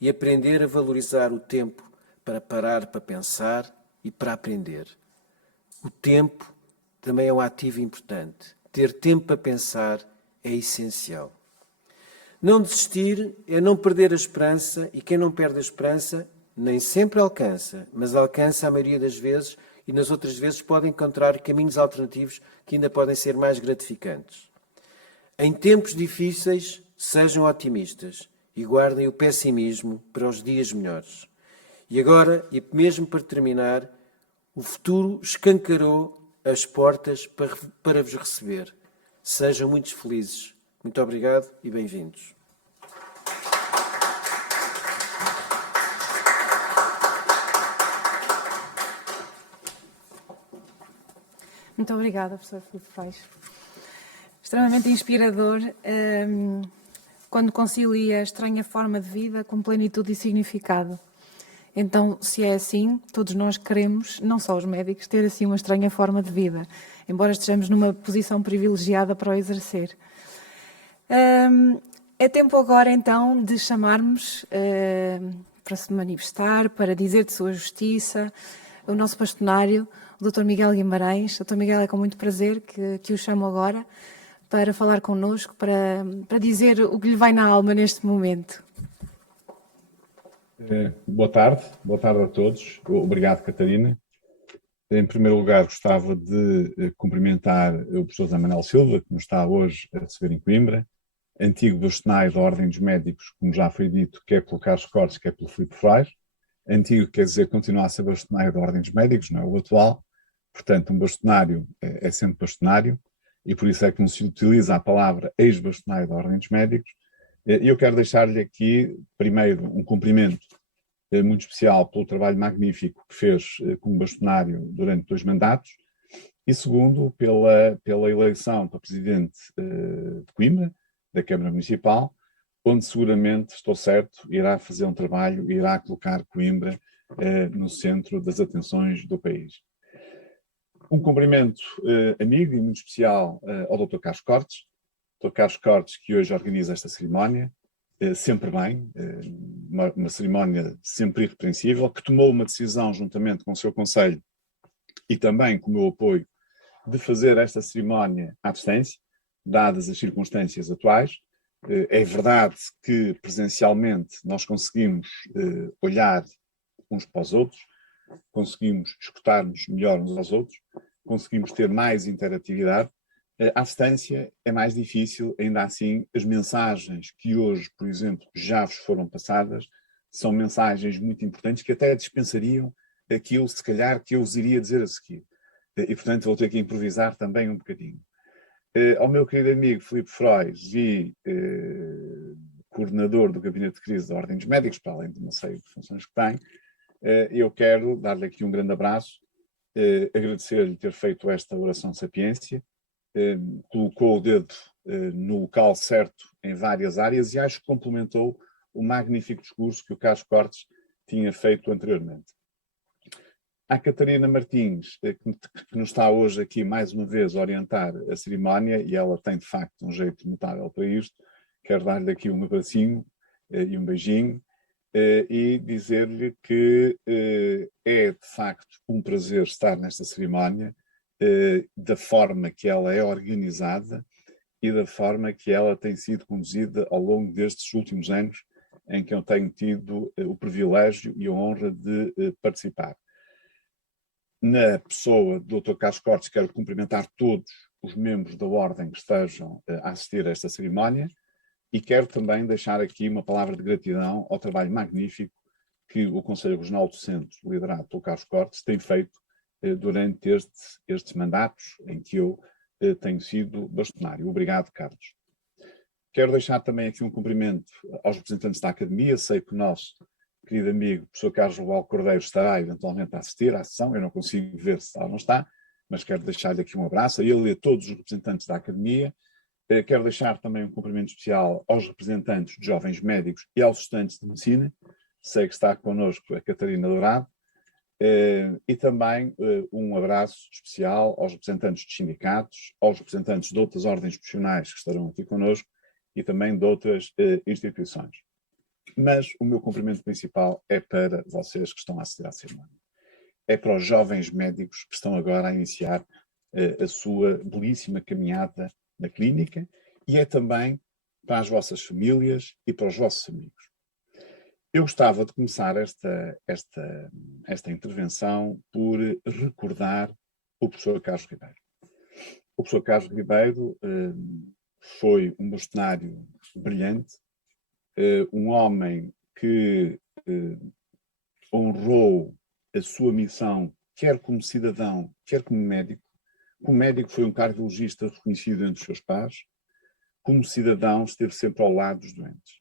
e aprender a valorizar o tempo para parar para pensar e para aprender. O tempo também é um ativo importante. Ter tempo para pensar é essencial. Não desistir é não perder a esperança e quem não perde a esperança nem sempre alcança, mas alcança a maioria das vezes e nas outras vezes pode encontrar caminhos alternativos que ainda podem ser mais gratificantes. Em tempos difíceis, sejam otimistas e guardem o pessimismo para os dias melhores. E agora, e mesmo para terminar, o futuro escancarou as portas para vos receber. Sejam muito felizes. Muito obrigado e bem-vindos. Muito obrigada, professor Filipe Frais. Extremamente inspirador quando concilia a estranha forma de vida com plenitude e significado. Então, se é assim, todos nós queremos, não só os médicos, ter assim uma estranha forma de vida, embora estejamos numa posição privilegiada para o exercer. É tempo agora, então, de chamarmos para se manifestar, para dizer de sua justiça, o nosso bastonário, o Dr. Miguel Guimarães. Dr. Miguel, é com muito prazer que o chamo agora para falar connosco, para dizer o que lhe vai na alma neste momento. Boa tarde a todos. Obrigado, Catarina. Em primeiro lugar, gostava de cumprimentar o professor José Manuel Silva, que nos está hoje a receber em Coimbra, antigo bastonário da Ordem dos Médicos, como já foi dito, quer pelo Carlos Cortes, quer pelo Filipe Frais. Antigo quer dizer continua a ser bastonário da Ordem dos Médicos, não é o atual. Portanto, um bastonário é sempre bastonário, e por isso é que não se utiliza a palavra ex-bastonário da Ordem dos Médicos. E eu quero deixar-lhe aqui, primeiro, um cumprimento muito especial pelo trabalho magnífico que fez como bastonário durante 2 mandatos, e segundo, pela eleição para presidente de Coimbra, da Câmara Municipal, onde seguramente, estou certo, irá fazer um trabalho e irá colocar Coimbra no centro das atenções do país. Um cumprimento amigo e muito especial ao Dr. Carlos Cortes, Dr. Carlos Cortes, que hoje organiza esta cerimónia, sempre bem, uma cerimónia sempre irrepreensível, que tomou uma decisão juntamente com o seu conselho e também com o meu apoio de fazer esta cerimónia à distância, dadas as circunstâncias atuais. É verdade que presencialmente nós conseguimos olhar uns para os outros, conseguimos escutar-nos melhor uns aos outros, conseguimos ter mais interatividade. À distância é mais difícil, ainda assim, as mensagens que hoje, por exemplo, já vos foram passadas, são mensagens muito importantes que até dispensariam aquilo, se calhar, que eu vos iria dizer a seguir. E, portanto, vou ter que improvisar também um bocadinho. Ao meu querido amigo Filipe Frais e coordenador do Gabinete de Crise da Ordem dos Médicos, para além de uma série de funções que tem, eu quero dar-lhe aqui um grande abraço, agradecer-lhe ter feito esta oração de sapiência, colocou o dedo no local certo em várias áreas e acho que complementou o magnífico discurso que o Carlos Cortes tinha feito anteriormente. A Catarina Martins, que nos está hoje aqui mais uma vez a orientar a cerimónia, e ela tem de facto um jeito notável para isto, quero dar-lhe aqui um abracinho e um beijinho e dizer-lhe que é de facto um prazer estar nesta cerimónia, da forma que ela é organizada e da forma que ela tem sido conduzida ao longo destes últimos anos, em que eu tenho tido o privilégio e a honra de participar. Na pessoa do Dr. Carlos Cortes, quero cumprimentar todos os membros da Ordem que estejam a assistir a esta cerimónia e quero também deixar aqui uma palavra de gratidão ao trabalho magnífico que o Conselho Regional do Centro, liderado pelo Carlos Cortes, tem feito durante estes mandatos em que eu tenho sido bastonário. Obrigado, Carlos. Quero deixar também aqui um cumprimento aos representantes da Academia. Sei que o nosso querido amigo, o professor Carlos Robaldo Cordeiro, estará eventualmente a assistir à sessão. Eu não consigo ver se está ou não está, mas quero deixar-lhe aqui um abraço a ele e a todos os representantes da Academia. Quero deixar também um cumprimento especial aos representantes de jovens médicos e aos estudantes de medicina. Sei que está connosco a Catarina Dourado. E também um abraço especial aos representantes dos sindicatos, aos representantes de outras ordens profissionais que estarão aqui connosco e também de outras instituições. Mas o meu cumprimento principal é para vocês que estão a assistir à cerimónia. É para os jovens médicos que estão agora a iniciar a sua belíssima caminhada na clínica e é também para as vossas famílias e para os vossos amigos. Eu gostava de começar esta intervenção por recordar o professor Carlos Ribeiro. O professor Carlos Ribeiro foi um bastonário brilhante, um homem que honrou a sua missão, quer como cidadão, quer como médico. Como médico foi um cardiologista reconhecido entre os seus pares. Como cidadão esteve sempre ao lado dos doentes.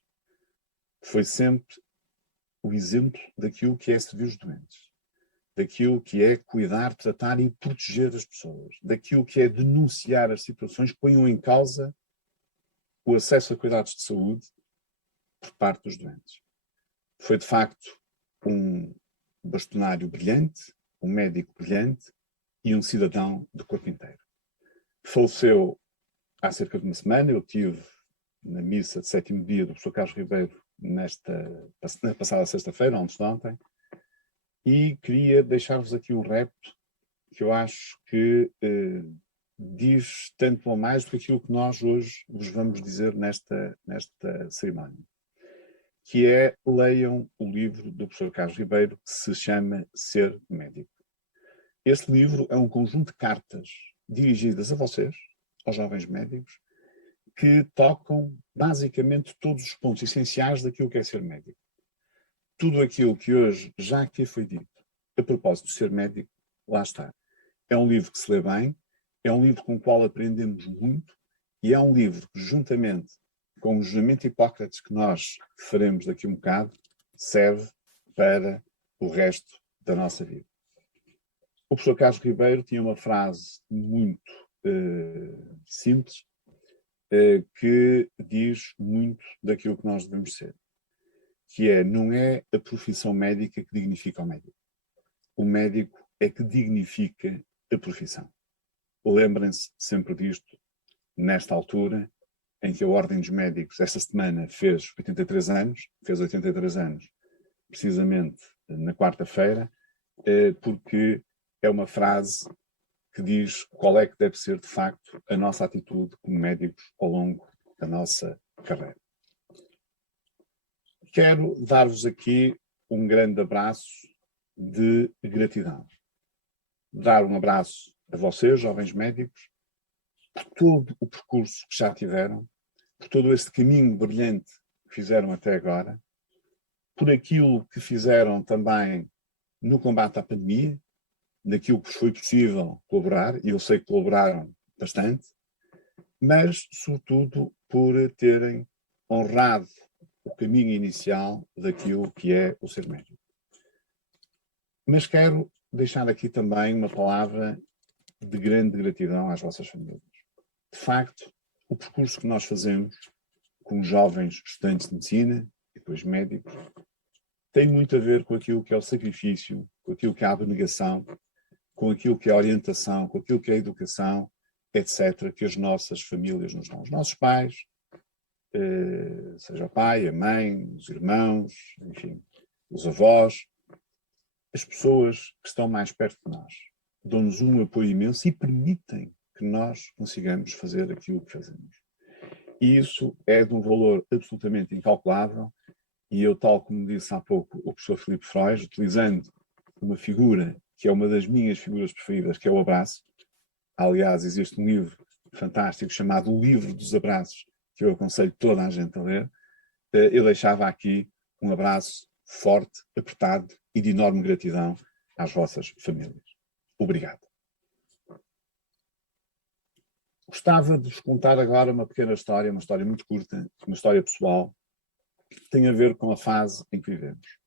Foi sempre o exemplo daquilo que é servir os doentes. daquilo que é cuidar, tratar e proteger as pessoas, daquilo que é denunciar as situações que ponham em causa o acesso a cuidados de saúde por parte dos doentes. Foi, de facto, um bastonário brilhante, um médico brilhante e um cidadão de corpo inteiro. Faleceu há cerca de uma semana. Eu estive na missa de 7º dia do professor Carlos Ribeiro na passada sexta-feira, antes de ontem, e queria deixar-vos aqui um repto que eu acho que diz tanto ou mais do que aquilo que nós hoje vos vamos dizer nesta cerimónia, que é: leiam o livro do professor Carlos Ribeiro, que se chama Ser Médico. Este livro é um conjunto de cartas dirigidas a vocês, aos jovens médicos, que tocam basicamente todos os pontos essenciais daquilo que é ser médico. Tudo aquilo que hoje já aqui foi dito a propósito de ser médico, lá está. É um livro que se lê bem, é um livro com o qual aprendemos muito, e é um livro que, juntamente com o juramento de Hipócrates que nós faremos daqui um bocado, serve para o resto da nossa vida. O professor Carlos Ribeiro tinha uma frase muito simples, que diz muito daquilo que nós devemos ser, que é: não é a profissão médica que dignifica o médico. O médico é que dignifica a profissão. Lembrem-se sempre disto, nesta altura em que a Ordem dos Médicos, esta semana, fez 83 anos, precisamente na quarta-feira, porque é uma frase que diz qual é que deve ser, de facto, a nossa atitude como médicos ao longo da nossa carreira. Quero dar-vos aqui um grande abraço de gratidão. Dar um abraço a vocês, jovens médicos, por todo o percurso que já tiveram, por todo este caminho brilhante que fizeram até agora, por aquilo que fizeram também no combate à pandemia, naquilo que vos foi possível colaborar, e eu sei que colaboraram bastante, mas, sobretudo, por terem honrado o caminho inicial daquilo que é o ser médico. Mas quero deixar aqui também uma palavra de grande gratidão às vossas famílias. De facto, o percurso que nós fazemos como jovens estudantes de medicina e depois médicos tem muito a ver com aquilo que é o sacrifício, com aquilo que é a abnegação, com aquilo que é a orientação, com aquilo que é a educação, etc., que as nossas famílias nos dão. Os nossos pais, seja o pai, a mãe, os irmãos, enfim, os avós, as pessoas que estão mais perto de nós, dão-nos um apoio imenso e permitem que nós consigamos fazer aquilo que fazemos. E isso é de um valor absolutamente incalculável, e eu, tal como disse há pouco o professor Filipe Freud, utilizando uma figura que é uma das minhas figuras preferidas, que é o abraço. Aliás, existe um livro fantástico chamado O Livro dos Abraços, que eu aconselho toda a gente a ler. Eu deixava aqui um abraço forte, apertado e de enorme gratidão às vossas famílias. Obrigado. Gostava de vos contar agora uma pequena história, uma história muito curta, uma história pessoal, que tem a ver com a fase em que vivemos.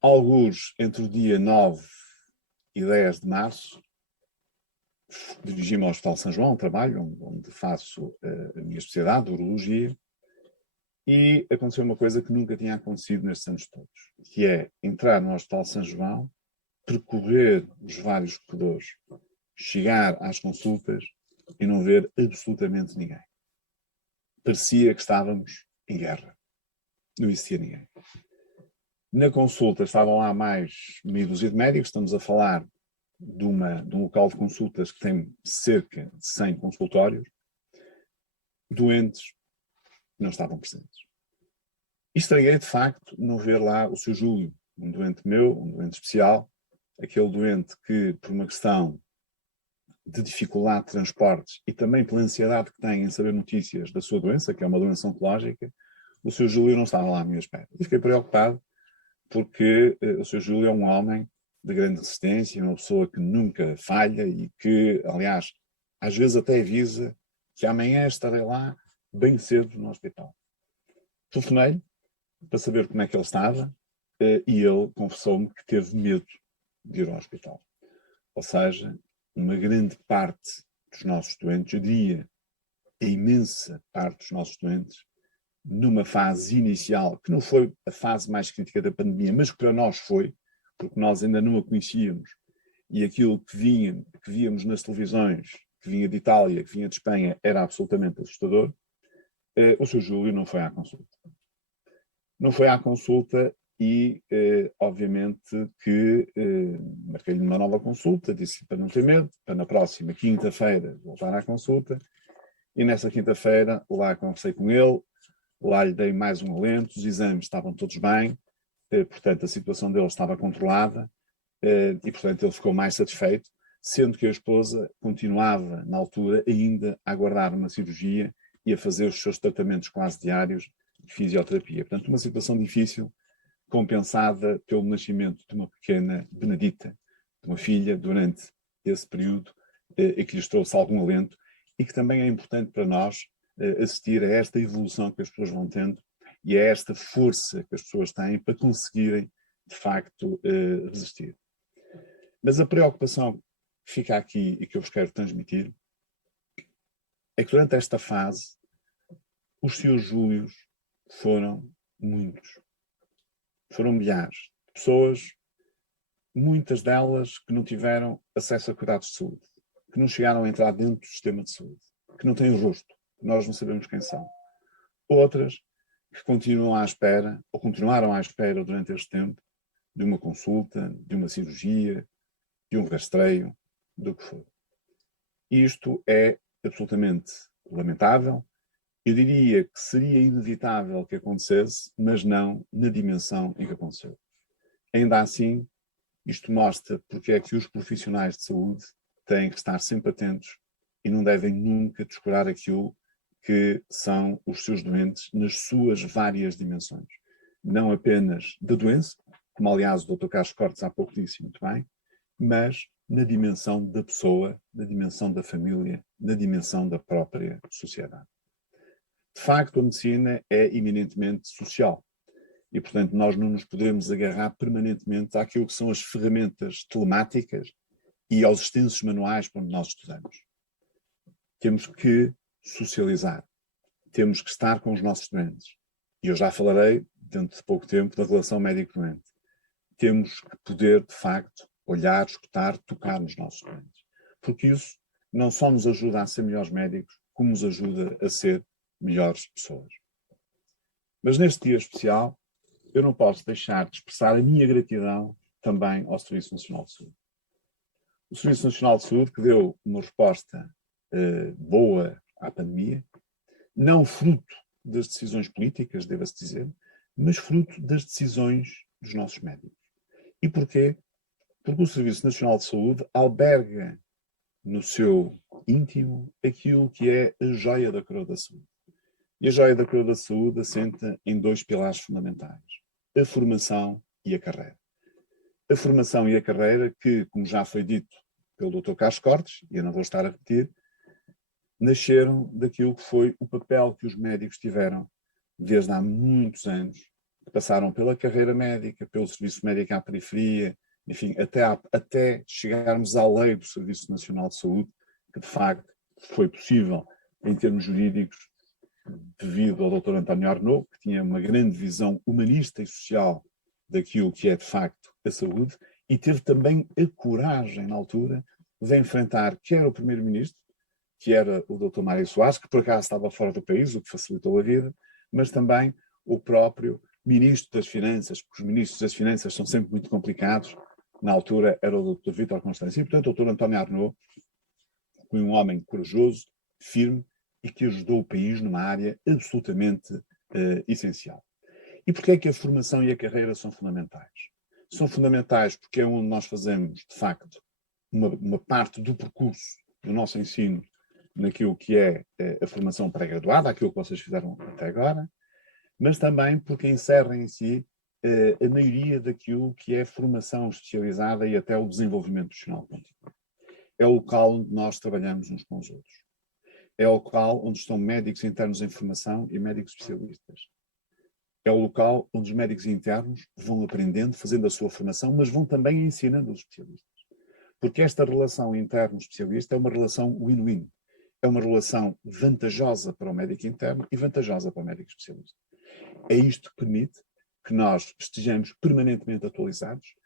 Alguns entre o dia 9 e 10 de março, dirigi-me ao Hospital de São João, trabalho onde faço a minha especialidade, urologia, e aconteceu uma coisa que nunca tinha acontecido nestes anos todos, que é entrar no Hospital de São João, percorrer os vários corredores, chegar às consultas e não ver absolutamente ninguém. Parecia que estávamos em guerra. Não existia ninguém. Na consulta estavam lá mais meia dúzia de médicos. Estamos a falar de um local de consultas que tem cerca de 100 consultórios. Doentes não estavam presentes. E estranhei, de facto, não ver lá o Sr. Júlio, um doente meu, um doente especial, aquele doente que, por uma questão de dificuldade de transportes e também pela ansiedade que tem em saber notícias da sua doença, que é uma doença oncológica, o Sr. Júlio não estava lá à minha espera. E fiquei preocupado, porque o Sr. Júlio é um homem de grande resistência, uma pessoa que nunca falha e que, aliás, às vezes até avisa que amanhã estarei lá bem cedo no hospital. Telefonei para saber como é que ele estava e ele confessou-me que teve medo de ir ao hospital. Ou seja, uma grande parte dos nossos doentes, eu diria, a imensa parte dos nossos doentes, numa fase inicial, que não foi a fase mais crítica da pandemia, mas que para nós foi, porque nós ainda não a conhecíamos, e aquilo que víamos nas televisões, que vinha de Itália, que vinha de Espanha, era absolutamente assustador, o Sr. Júlio não foi à consulta. Não foi à consulta e, obviamente, que marquei-lhe uma nova consulta, disse para não ter medo, para na próxima quinta-feira voltar à consulta, e nessa quinta-feira lá conversei com ele, lá lhe dei mais um alento, os exames estavam todos bem, portanto a situação dele estava controlada, e portanto ele ficou mais satisfeito, sendo que a esposa continuava, na altura, ainda a aguardar uma cirurgia e a fazer os seus tratamentos quase diários de fisioterapia. Portanto, uma situação difícil, compensada pelo nascimento de uma pequena Benedita, de uma filha, durante esse período, e que lhes trouxe algum alento, e que também é importante para nós assistir a esta evolução que as pessoas vão tendo e a esta força que as pessoas têm para conseguirem, de facto, resistir. Mas a preocupação que fica aqui e que eu vos quero transmitir é que durante esta fase os seus Júlios foram muitos. Foram milhares de pessoas, muitas delas que não tiveram acesso a cuidados de saúde, que não chegaram a entrar dentro do sistema de saúde, que não têm rosto, que nós não sabemos quem são. Outras que continuam à espera, ou continuaram à espera durante este tempo, de uma consulta, de uma cirurgia, de um rastreio, do que for. Isto é absolutamente lamentável. Eu diria que seria inevitável que acontecesse, mas não na dimensão em que aconteceu. Ainda assim, isto mostra porque é que os profissionais de saúde têm que estar sempre atentos e não devem nunca descurar aquilo que são os seus doentes nas suas várias dimensões. Não apenas da doença, como aliás o Dr. Carlos Cortes há pouco disse muito bem, mas na dimensão da pessoa, na dimensão da família, na dimensão da própria sociedade. De facto, a medicina é eminentemente social e, portanto, nós não nos podemos agarrar permanentemente àquilo que são as ferramentas telemáticas e aos extensos manuais onde nós estudamos. Temos que socializar, temos que estar com os nossos doentes. E eu já falarei, dentro de pouco tempo, da relação médico-doente. Temos que poder, de facto, olhar, escutar, tocar nos nossos doentes. Porque isso não só nos ajuda a ser melhores médicos, como nos ajuda a ser melhores pessoas. Mas neste dia especial, eu não posso deixar de expressar a minha gratidão também ao Serviço Nacional de Saúde. O Serviço Nacional de Saúde que deu uma resposta boa à pandemia, não fruto das decisões políticas, deva-se dizer, mas fruto das decisões dos nossos médicos. E porquê? Porque o Serviço Nacional de Saúde alberga no seu íntimo aquilo que é a joia da coroa da saúde. E a joia da coroa da saúde assenta em dois pilares fundamentais: a formação e a carreira. A formação e a carreira que, como já foi dito pelo Dr. Carlos Cortes, e eu não vou estar a repetir, nasceram daquilo que foi o papel que os médicos tiveram desde há muitos anos, que passaram pela carreira médica, pelo serviço médico à periferia, enfim, até chegarmos à lei do Serviço Nacional de Saúde, que de facto foi possível em termos jurídicos devido ao Dr. António Arnaud, que tinha uma grande visão humanista e social daquilo que é de facto a saúde, e teve também a coragem na altura de enfrentar quer o Primeiro-Ministro, que era o Dr. Mário Soares, que por acaso estava fora do país, o que facilitou a vida, mas também o próprio Ministro das Finanças, porque os Ministros das Finanças são sempre muito complicados. Na altura era o Dr. Vítor Constâncio, e portanto o Dr. António Arnaud foi um homem corajoso, firme, e que ajudou o país numa área absolutamente essencial. E porquê é que a formação e a carreira são fundamentais? São fundamentais porque é onde nós fazemos, de facto, uma parte do percurso do nosso ensino naquilo que é a formação pré-graduada, aquilo que vocês fizeram até agora, mas também porque encerra em si a maioria daquilo que é formação especializada e até o desenvolvimento profissional contínuo. É o local onde nós trabalhamos uns com os outros. É o local onde estão médicos internos em formação e médicos especialistas. é o local onde os médicos internos vão aprendendo, fazendo a sua formação, mas vão também ensinando os especialistas. Porque esta relação interno-especialista é uma relação win-win. É uma relação vantajosa para o médico interno e vantajosa para o médico especialista. É isto que permite que nós estejamos permanentemente atualizados,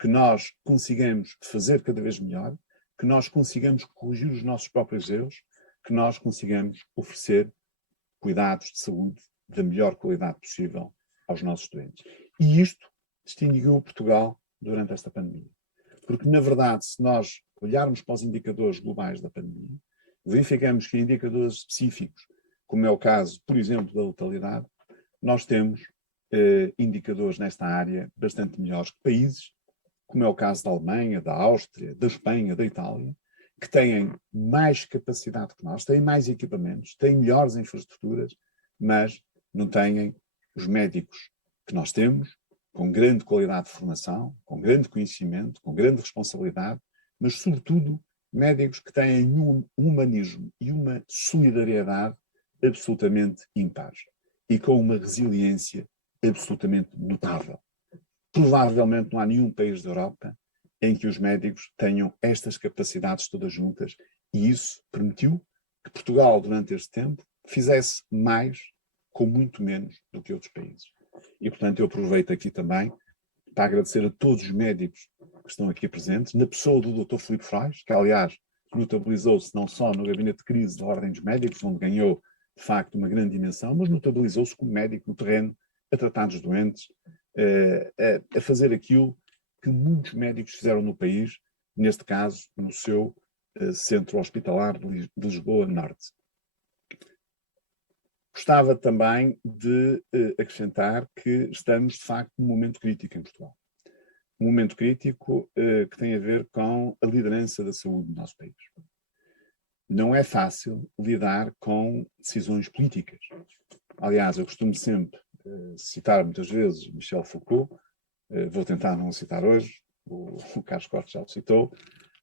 que nós consigamos fazer cada vez melhor, que nós consigamos corrigir os nossos próprios erros, que nós consigamos oferecer cuidados de saúde da melhor qualidade possível aos nossos doentes. E isto distinguiu Portugal durante esta pandemia. Porque, na verdade, se nós olharmos para os indicadores globais da pandemia, verificamos que em indicadores específicos, como é o caso, por exemplo, da letalidade, nós temos indicadores nesta área bastante melhores que países, como é o caso da Alemanha, da Áustria, da Espanha, da Itália, que têm mais capacidade que nós, têm mais equipamentos, têm melhores infraestruturas, mas não têm os médicos que nós temos, com grande qualidade de formação, com grande conhecimento, com grande responsabilidade, mas, sobretudo, médicos que têm um humanismo e uma solidariedade absolutamente ímpares e com uma resiliência absolutamente notável. Provavelmente não há nenhum país da Europa em que os médicos tenham estas capacidades todas juntas, e isso permitiu que Portugal, durante este tempo, fizesse mais com muito menos do que outros países. E, portanto, eu aproveito aqui também para agradecer a todos os médicos que estão aqui presentes, na pessoa do Dr. Filipe Frais, que, aliás, notabilizou-se não só no gabinete de crise da Ordem dos Médicos, onde ganhou, de facto, uma grande dimensão, mas notabilizou-se como médico no terreno, a tratar dos doentes, a fazer aquilo que muitos médicos fizeram no país, neste caso, no seu centro hospitalar de Lisboa Norte. Gostava também de acrescentar que estamos, de facto, num momento crítico em Portugal. Um momento crítico que tem a ver com a liderança da saúde no nosso país. Não é fácil lidar com decisões políticas. Aliás, eu costumo sempre citar muitas vezes Michel Foucault, vou tentar não citar hoje, o Carlos Cortes já o citou,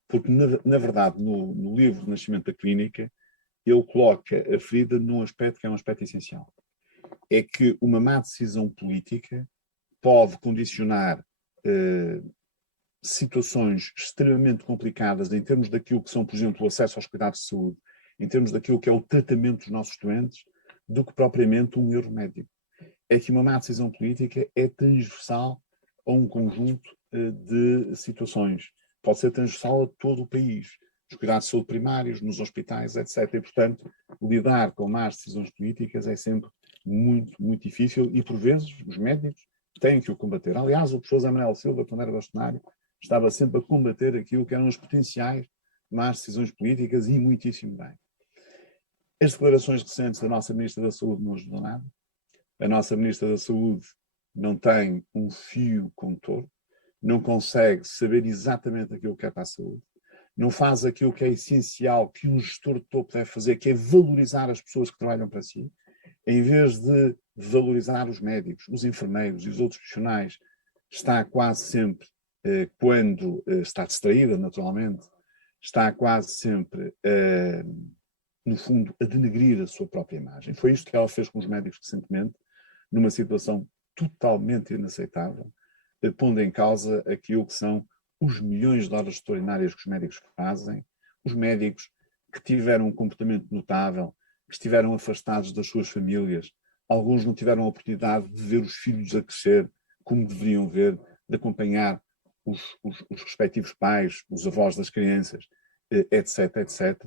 porque, na verdade, no livro do Nascimento da Clínica, ele coloca a ferida num aspecto que é um aspecto essencial. É que uma má decisão política pode condicionar situações extremamente complicadas em termos daquilo que são, por exemplo, o acesso aos cuidados de saúde, em termos daquilo que é o tratamento dos nossos doentes, do que propriamente um erro médico. É que uma má decisão política é transversal a um conjunto de situações. Pode ser transversal a todo o país. Os cuidados de saúde primários, nos hospitais, etc. E, portanto, lidar com más decisões políticas é sempre muito, muito difícil e, por vezes, os médicos têm que o combater. Aliás, o professor Zé Manuel Silva, quando era bastonário, estava sempre a combater aquilo que eram as potenciais más decisões políticas e muitíssimo bem. As declarações recentes da nossa Ministra da Saúde não ajudam nada. A nossa Ministra da Saúde não tem um fio condutor, não consegue saber exatamente aquilo que é para a saúde, não faz aquilo que é essencial que um gestor de topo deve fazer, que é valorizar as pessoas que trabalham para si, em vez de valorizar os médicos, os enfermeiros e os outros profissionais, está quase sempre, quando está distraída, naturalmente, está quase sempre, no fundo, a denegrir a sua própria imagem. Foi isto que ela fez com os médicos recentemente, numa situação totalmente inaceitável, pondo em causa aquilo que são os milhões de horas extraordinárias que os médicos fazem, os médicos que tiveram um comportamento notável, que estiveram afastados das suas famílias, alguns não tiveram a oportunidade de ver os filhos a crescer como deveriam ver, de acompanhar os respectivos pais, os avós das crianças, etc, etc.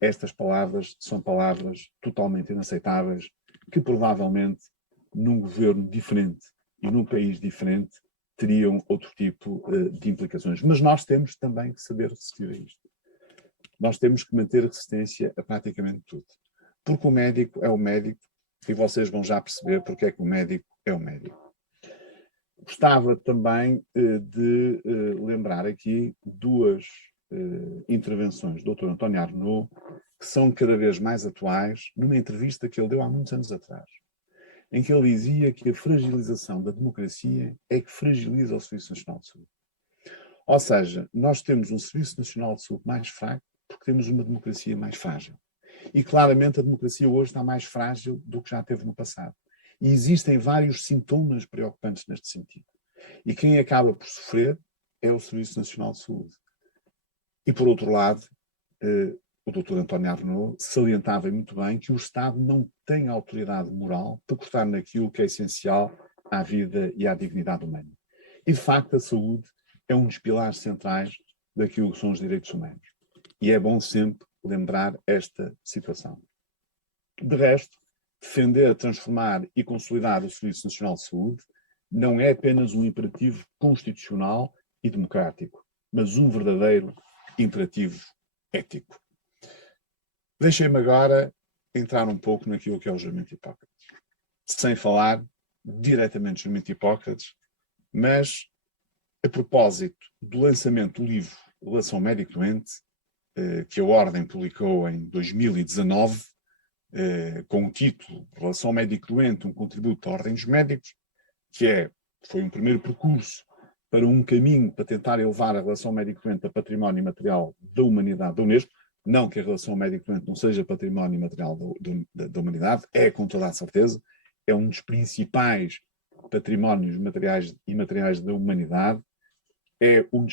Estas palavras são palavras totalmente inaceitáveis, que provavelmente num governo diferente e num país diferente teriam outro tipo de implicações. Mas nós temos também que saber resistir a isto. Nós temos que manter resistência a praticamente tudo. Porque o médico é o médico, e vocês vão já perceber porque é que o médico é o médico. Gostava também de lembrar aqui duas intervenções do Dr. António Arnaud, que são cada vez mais atuais, numa entrevista que ele deu há muitos anos atrás, em que ele dizia que a fragilização da democracia é que fragiliza o Serviço Nacional de Saúde. Ou seja, nós temos um Serviço Nacional de Saúde mais fraco porque temos uma democracia mais frágil. E claramente a democracia hoje está mais frágil do que já teve no passado. E existem vários sintomas preocupantes neste sentido. E quem acaba por sofrer é o Serviço Nacional de Saúde. E, por outro lado, o Dr. António Arnaud salientava muito bem que o Estado não tem autoridade moral para cortar naquilo que é essencial à vida e à dignidade humana. E, de facto, a saúde é um dos pilares centrais daquilo que são os direitos humanos. E é bom sempre lembrar esta situação. De resto, defender, transformar e consolidar o Serviço Nacional de Saúde não é apenas um imperativo constitucional e democrático, mas um verdadeiro imperativo ético. Deixem-me agora entrar um pouco naquilo que é o juramento de Hipócrates. Sem falar diretamente do juramento de Hipócrates, mas a propósito do lançamento do livro Relação Médico-Doente, que a Ordem publicou em 2019, com o título Relação Médico-Doente, um contributo à Ordem dos Médicos, que foi um primeiro percurso para um caminho para tentar elevar a relação médico-doente a património imaterial da humanidade da Unesco. Não que a relação médico-doente não seja património imaterial da humanidade, é com toda a certeza, é um dos principais patrimónios materiais e imateriais da humanidade, é uma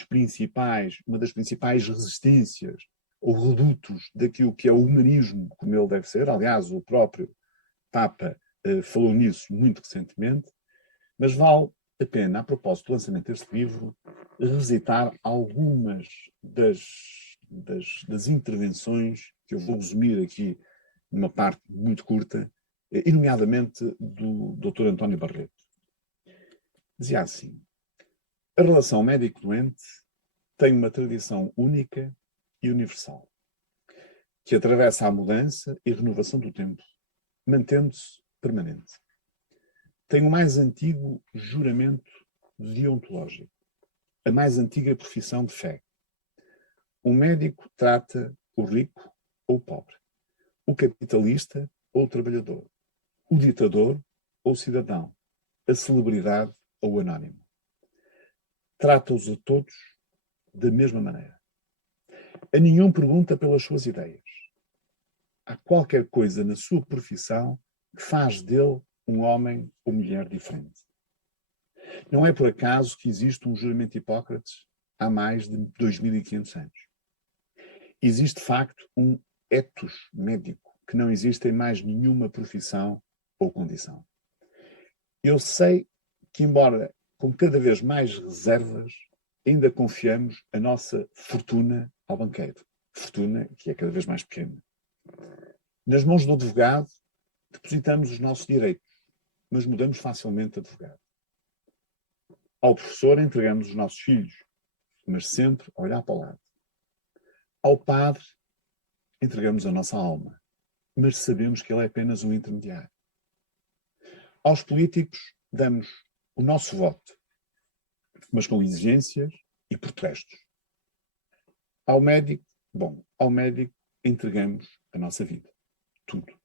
das principais resistências ou redutos daquilo que é o humanismo, como ele deve ser. Aliás, o próprio Papa falou nisso muito recentemente, mas vale a pena, a propósito do lançamento deste livro, revisitar algumas das intervenções que eu vou resumir aqui numa parte muito curta, e nomeadamente do Dr. António Barreto. Dizia assim: a relação médico-doente tem uma tradição única e universal, que atravessa a mudança e renovação do tempo, mantendo-se permanente. Tem o mais antigo juramento deontológico, a mais antiga profissão de fé. O médico trata o rico ou o pobre, o capitalista ou o trabalhador, o ditador ou o cidadão, a celebridade ou o anónimo. Trata-os a todos da mesma maneira. A nenhum pergunta pelas suas ideias. Há qualquer coisa na sua profissão que faz dele um homem ou mulher diferente. Não é por acaso que existe um juramento de Hipócrates há mais de 2500 anos. Existe, de facto, um ethos médico que não existe em mais nenhuma profissão ou condição. Eu sei que, embora com cada vez mais reservas, ainda confiamos a nossa fortuna ao banqueiro. Fortuna que é cada vez mais pequena. Nas mãos do advogado, depositamos os nossos direitos, mas mudamos facilmente de advogado. Ao professor entregamos os nossos filhos, mas sempre a olhar para o lado. Ao padre entregamos a nossa alma, mas sabemos que ele é apenas um intermediário. Aos políticos damos o nosso voto, mas com exigências e protestos. Ao médico entregamos a nossa vida, tudo.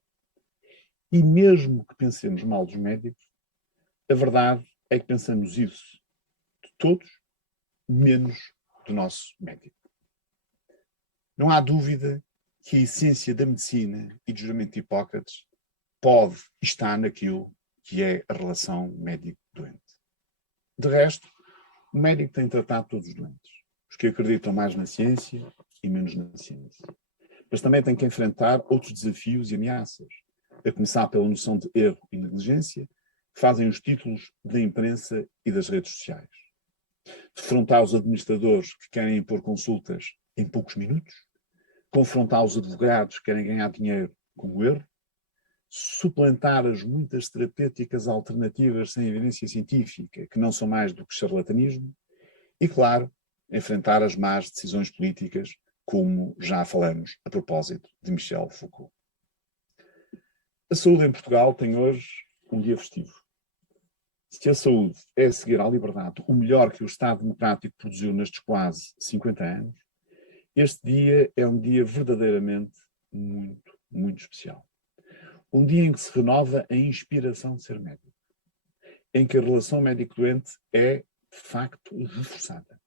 E mesmo que pensemos mal dos médicos, a verdade é que pensamos isso de todos, menos do nosso médico. Não há dúvida que a essência da medicina e do juramento de Hipócrates pode estar naquilo que é a relação médico-doente. De resto, o médico tem tratado todos os doentes, os que acreditam mais na ciência e menos na ciência. Mas também tem que enfrentar outros desafios e ameaças, a começar pela noção de erro e negligência, que fazem os títulos da imprensa e das redes sociais. Defrontar os administradores que querem impor consultas em poucos minutos, confrontar os advogados que querem ganhar dinheiro com o erro, suplantar as muitas terapêuticas alternativas sem evidência científica, que não são mais do que charlatanismo, e, claro, enfrentar as más decisões políticas, como já falamos a propósito de Michel Foucault. A saúde em Portugal tem hoje um dia festivo. Se a saúde é seguir à liberdade o melhor que o Estado Democrático produziu nestes quase 50 anos, este dia é um dia verdadeiramente muito, muito especial. Um dia em que se renova a inspiração de ser médico. Em que a relação médico-doente é, de facto, reforçada.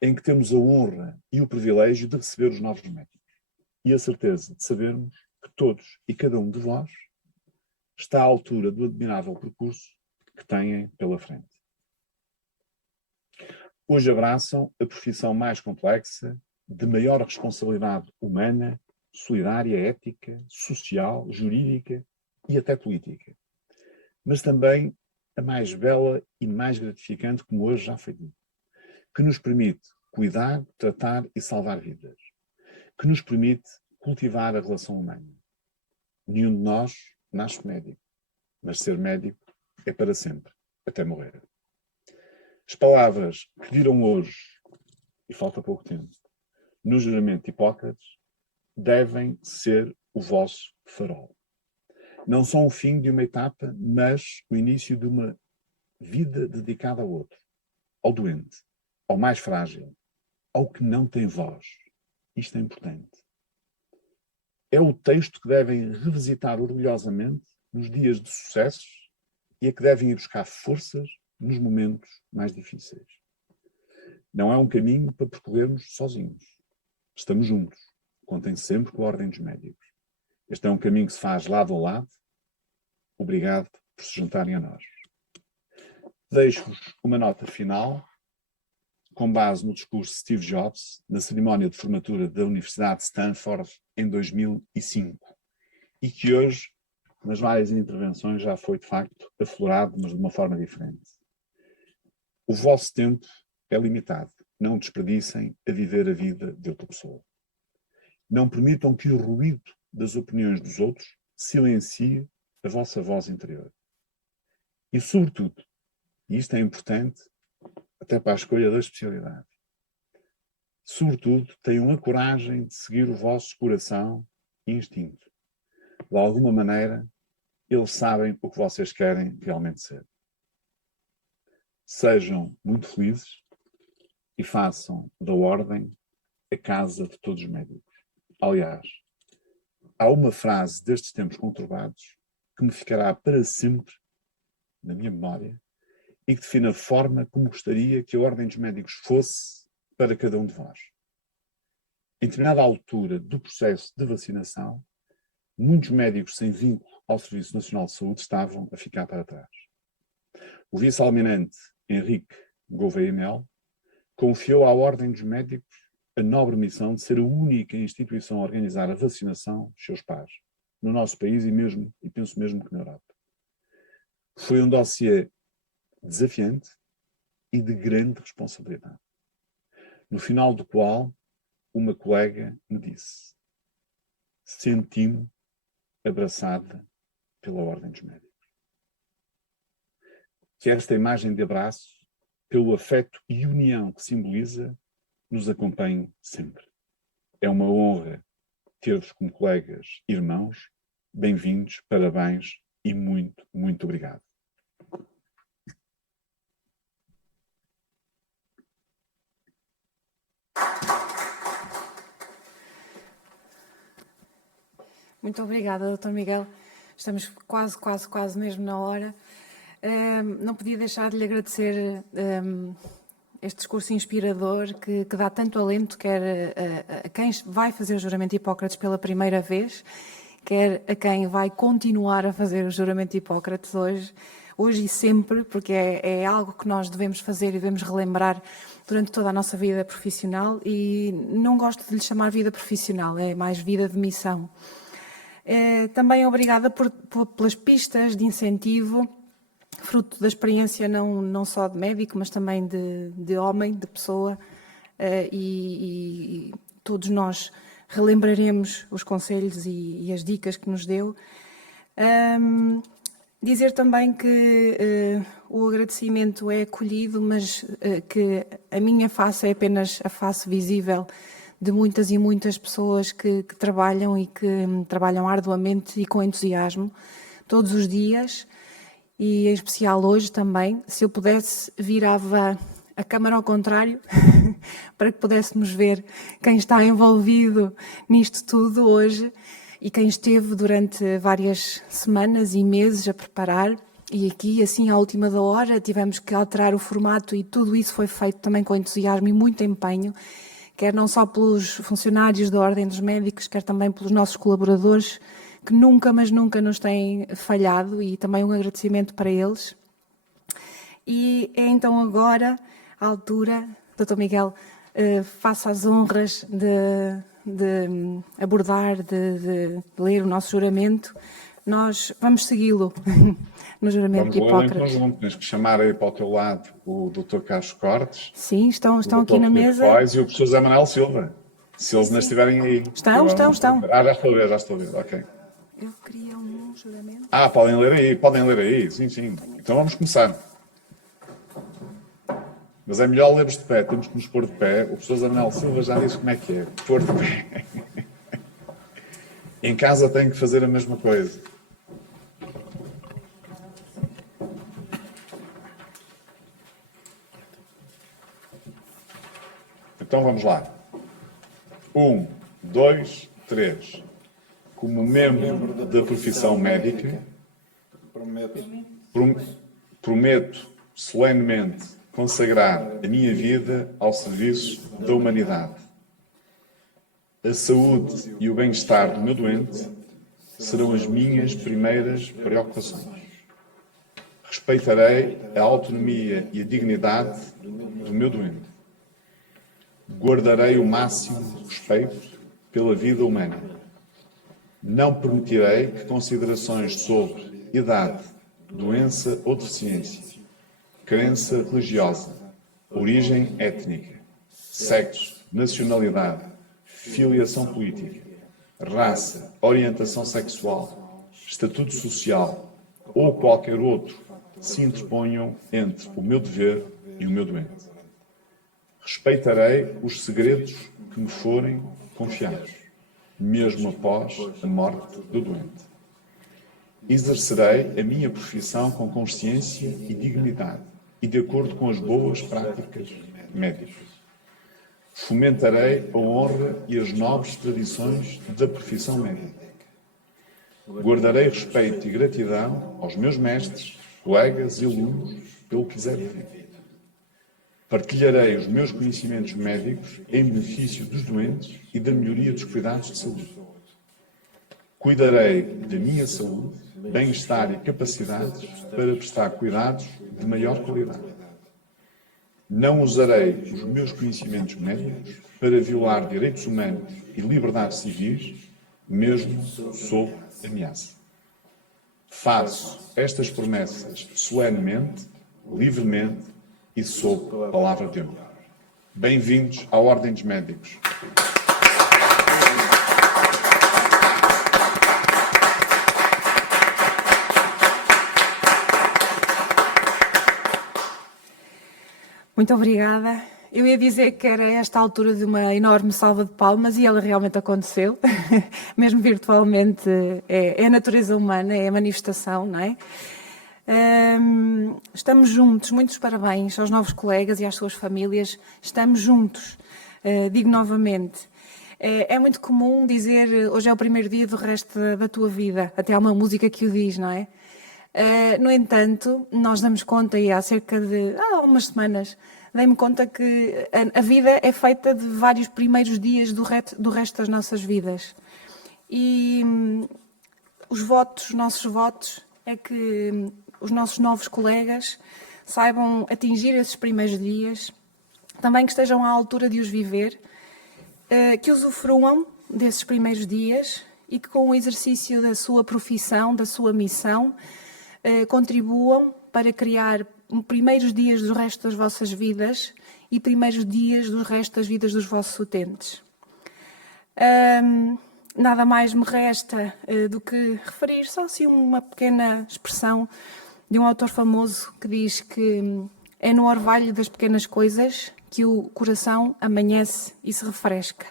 Em que temos a honra e o privilégio de receber os novos médicos. E a certeza de sabermos que todos e cada um de vós está à altura do admirável percurso que têm pela frente. Hoje abraçam a profissão mais complexa, de maior responsabilidade humana, solidária, ética, social, jurídica e até política. Mas também a mais bela e mais gratificante, como hoje já foi dito, que nos permite cuidar, tratar e salvar vidas, que nos permite cultivar a relação humana. Nenhum de nós nasce médico, mas ser médico é para sempre, até morrer. As palavras que dirão hoje, e falta pouco tempo, no juramento de Hipócrates, devem ser o vosso farol. Não são o fim de uma etapa, mas o início de uma vida dedicada ao outro, ao doente, ao mais frágil, ao que não tem voz. Isto é importante. É o texto que devem revisitar orgulhosamente nos dias de sucessos e a que devem ir buscar forças nos momentos mais difíceis. Não é um caminho para percorrermos sozinhos. Estamos juntos. Contem sempre com a Ordem dos Médicos. Este é um caminho que se faz lado a lado. Obrigado por se juntarem a nós. Deixo-vos uma nota final, com base no discurso de Steve Jobs, na cerimónia de formatura da Universidade de Stanford em 2005, e que hoje, nas várias intervenções, já foi de facto aflorado, mas de uma forma diferente. O vosso tempo é limitado. Não desperdicem a viver a vida de outra pessoa. Não permitam que o ruído das opiniões dos outros silencie a vossa voz interior. E, sobretudo, e isto é importante até para a escolha da especialidade, sobretudo, tenham a coragem de seguir o vosso coração e instinto. De alguma maneira, eles sabem o que vocês querem realmente ser. Sejam muito felizes e façam da Ordem a casa de todos os médicos. Aliás, há uma frase destes tempos conturbados que me ficará para sempre na minha memória e que define a forma como gostaria que a Ordem dos Médicos fosse para cada um de vós. Em determinada altura do processo de vacinação, muitos médicos sem vínculo ao Serviço Nacional de Saúde estavam a ficar para trás. O vice-almirante Henrique Gouveia Mel confiou à Ordem dos Médicos a nobre missão de ser a única instituição a organizar a vacinação dos seus pares, no nosso país e penso mesmo que na Europa. Foi um dossiê desafiante e de grande responsabilidade, no final do qual uma colega me disse: senti-me abraçada pela Ordem dos Médicos. Que esta imagem de abraço, pelo afeto e união que simboliza, nos acompanhe sempre. É uma honra ter-vos como colegas e irmãos. Bem-vindos, parabéns e muito, muito obrigado. Muito obrigada, Dr. Miguel. Estamos quase mesmo na hora. Não podia deixar de lhe agradecer este discurso inspirador que dá tanto alento, quer a quem vai fazer o juramento de Hipócrates pela primeira vez, quer a quem vai continuar a fazer o juramento de Hipócrates hoje e sempre, porque é algo que nós devemos fazer e devemos relembrar durante toda a nossa vida profissional, e não gosto de lhe chamar vida profissional, é mais vida de missão. Também obrigada pelas pistas de incentivo, fruto da experiência não só de médico, mas também de homem, de pessoa, e todos nós relembraremos os conselhos e as dicas que nos deu. Dizer também que o agradecimento é acolhido, mas que a minha face é apenas a face visível de muitas e muitas pessoas que trabalham e que trabalham arduamente e com entusiasmo todos os dias, e em especial hoje também. Se eu pudesse, virava a câmara ao contrário para que pudéssemos ver quem está envolvido nisto tudo hoje e quem esteve durante várias semanas e meses a preparar. E aqui, assim, à última da hora, tivemos que alterar o formato, e tudo isso foi feito também com entusiasmo e muito empenho, quer não só pelos funcionários da Ordem dos Médicos, quer também pelos nossos colaboradores, que nunca, mas nunca nos têm falhado, e também um agradecimento para eles. E é então agora a altura, Dr. Miguel, faça as honras de abordar, de ler o nosso juramento. Nós vamos segui-lo no juramento Vamos de lá em Hipócrates. conjunto, tens que chamar aí para o teu lado o Dr. Carlos Cortes, Sim, estão o aqui Dr. na Filipe mesa. Foz e o professor Zé Manuel Silva, se eles Sim, não sim. estiverem aí. Estão. Ah, já estou a ver, ok. Eu queria um juramento. Ah, podem ler aí, sim. Então vamos começar. Mas é melhor lermos de pé, temos que nos pôr de pé. O professor Zé Manuel Silva já disse como é que é, pôr de pé. Em casa tem que fazer a mesma coisa. Então vamos lá. 1, 2, 3. Como membro da profissão médica, prometo solenemente consagrar a minha vida ao serviço da humanidade. A saúde e o bem-estar do meu doente serão as minhas primeiras preocupações. Respeitarei a autonomia e a dignidade do meu doente. Guardarei o máximo respeito pela vida humana. Não permitirei que considerações sobre idade, doença ou deficiência, crença religiosa, origem étnica, sexo, nacionalidade, filiação política, raça, orientação sexual, estatuto social ou qualquer outro se interponham entre o meu dever e o meu doente. Respeitarei os segredos que me forem confiados, mesmo após a morte do doente. Exercerei a minha profissão com consciência e dignidade e de acordo com as boas práticas médicas. Fomentarei a honra e as nobres tradições da profissão médica. Guardarei respeito e gratidão aos meus mestres, colegas e alunos pelo que quiser feito. Partilharei os meus conhecimentos médicos em benefício dos doentes e da melhoria dos cuidados de saúde. Cuidarei da minha saúde, bem-estar e capacidades para prestar cuidados de maior qualidade. Não usarei os meus conhecimentos médicos para violar direitos humanos e liberdades civis, mesmo sob ameaça. Faço estas promessas solenemente, livremente e sob palavra de honra. Bem-vindos à Ordem dos Médicos. Muito obrigada. Eu ia dizer que era esta altura de uma enorme salva de palmas e ela realmente aconteceu, mesmo virtualmente. É a natureza humana, é a manifestação, não é? Estamos juntos, muitos parabéns aos novos colegas e às suas famílias. Estamos juntos, digo novamente. É muito comum dizer hoje é o primeiro dia do resto da tua vida, até há uma música que o diz, não é? No entanto, nós damos conta, e há cerca de umas semanas, dei-me conta que a vida é feita de vários primeiros dias do resto das nossas vidas. E os nossos votos, é que os nossos novos colegas saibam atingir esses primeiros dias, também que estejam à altura de os viver, que usufruam desses primeiros dias e que com o exercício da sua profissão, da sua missão, contribuam para criar primeiros dias do resto das vossas vidas e primeiros dias do resto das vidas dos vossos utentes. Nada mais me resta do que referir só assim uma pequena expressão de um autor famoso que diz que é no orvalho das pequenas coisas que o coração amanhece e se refresca.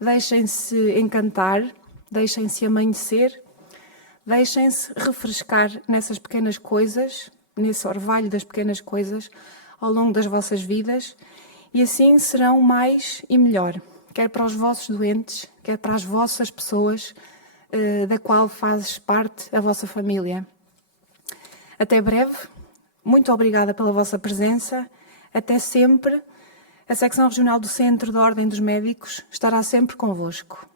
Deixem-se encantar, deixem-se amanhecer, deixem-se refrescar nessas pequenas coisas, nesse orvalho das pequenas coisas, ao longo das vossas vidas, e assim serão mais e melhor, quer para os vossos doentes, quer para as vossas pessoas, da qual fazes parte a vossa família. Até breve, muito obrigada pela vossa presença, até sempre. A Secção Regional do Centro da Ordem dos Médicos estará sempre convosco.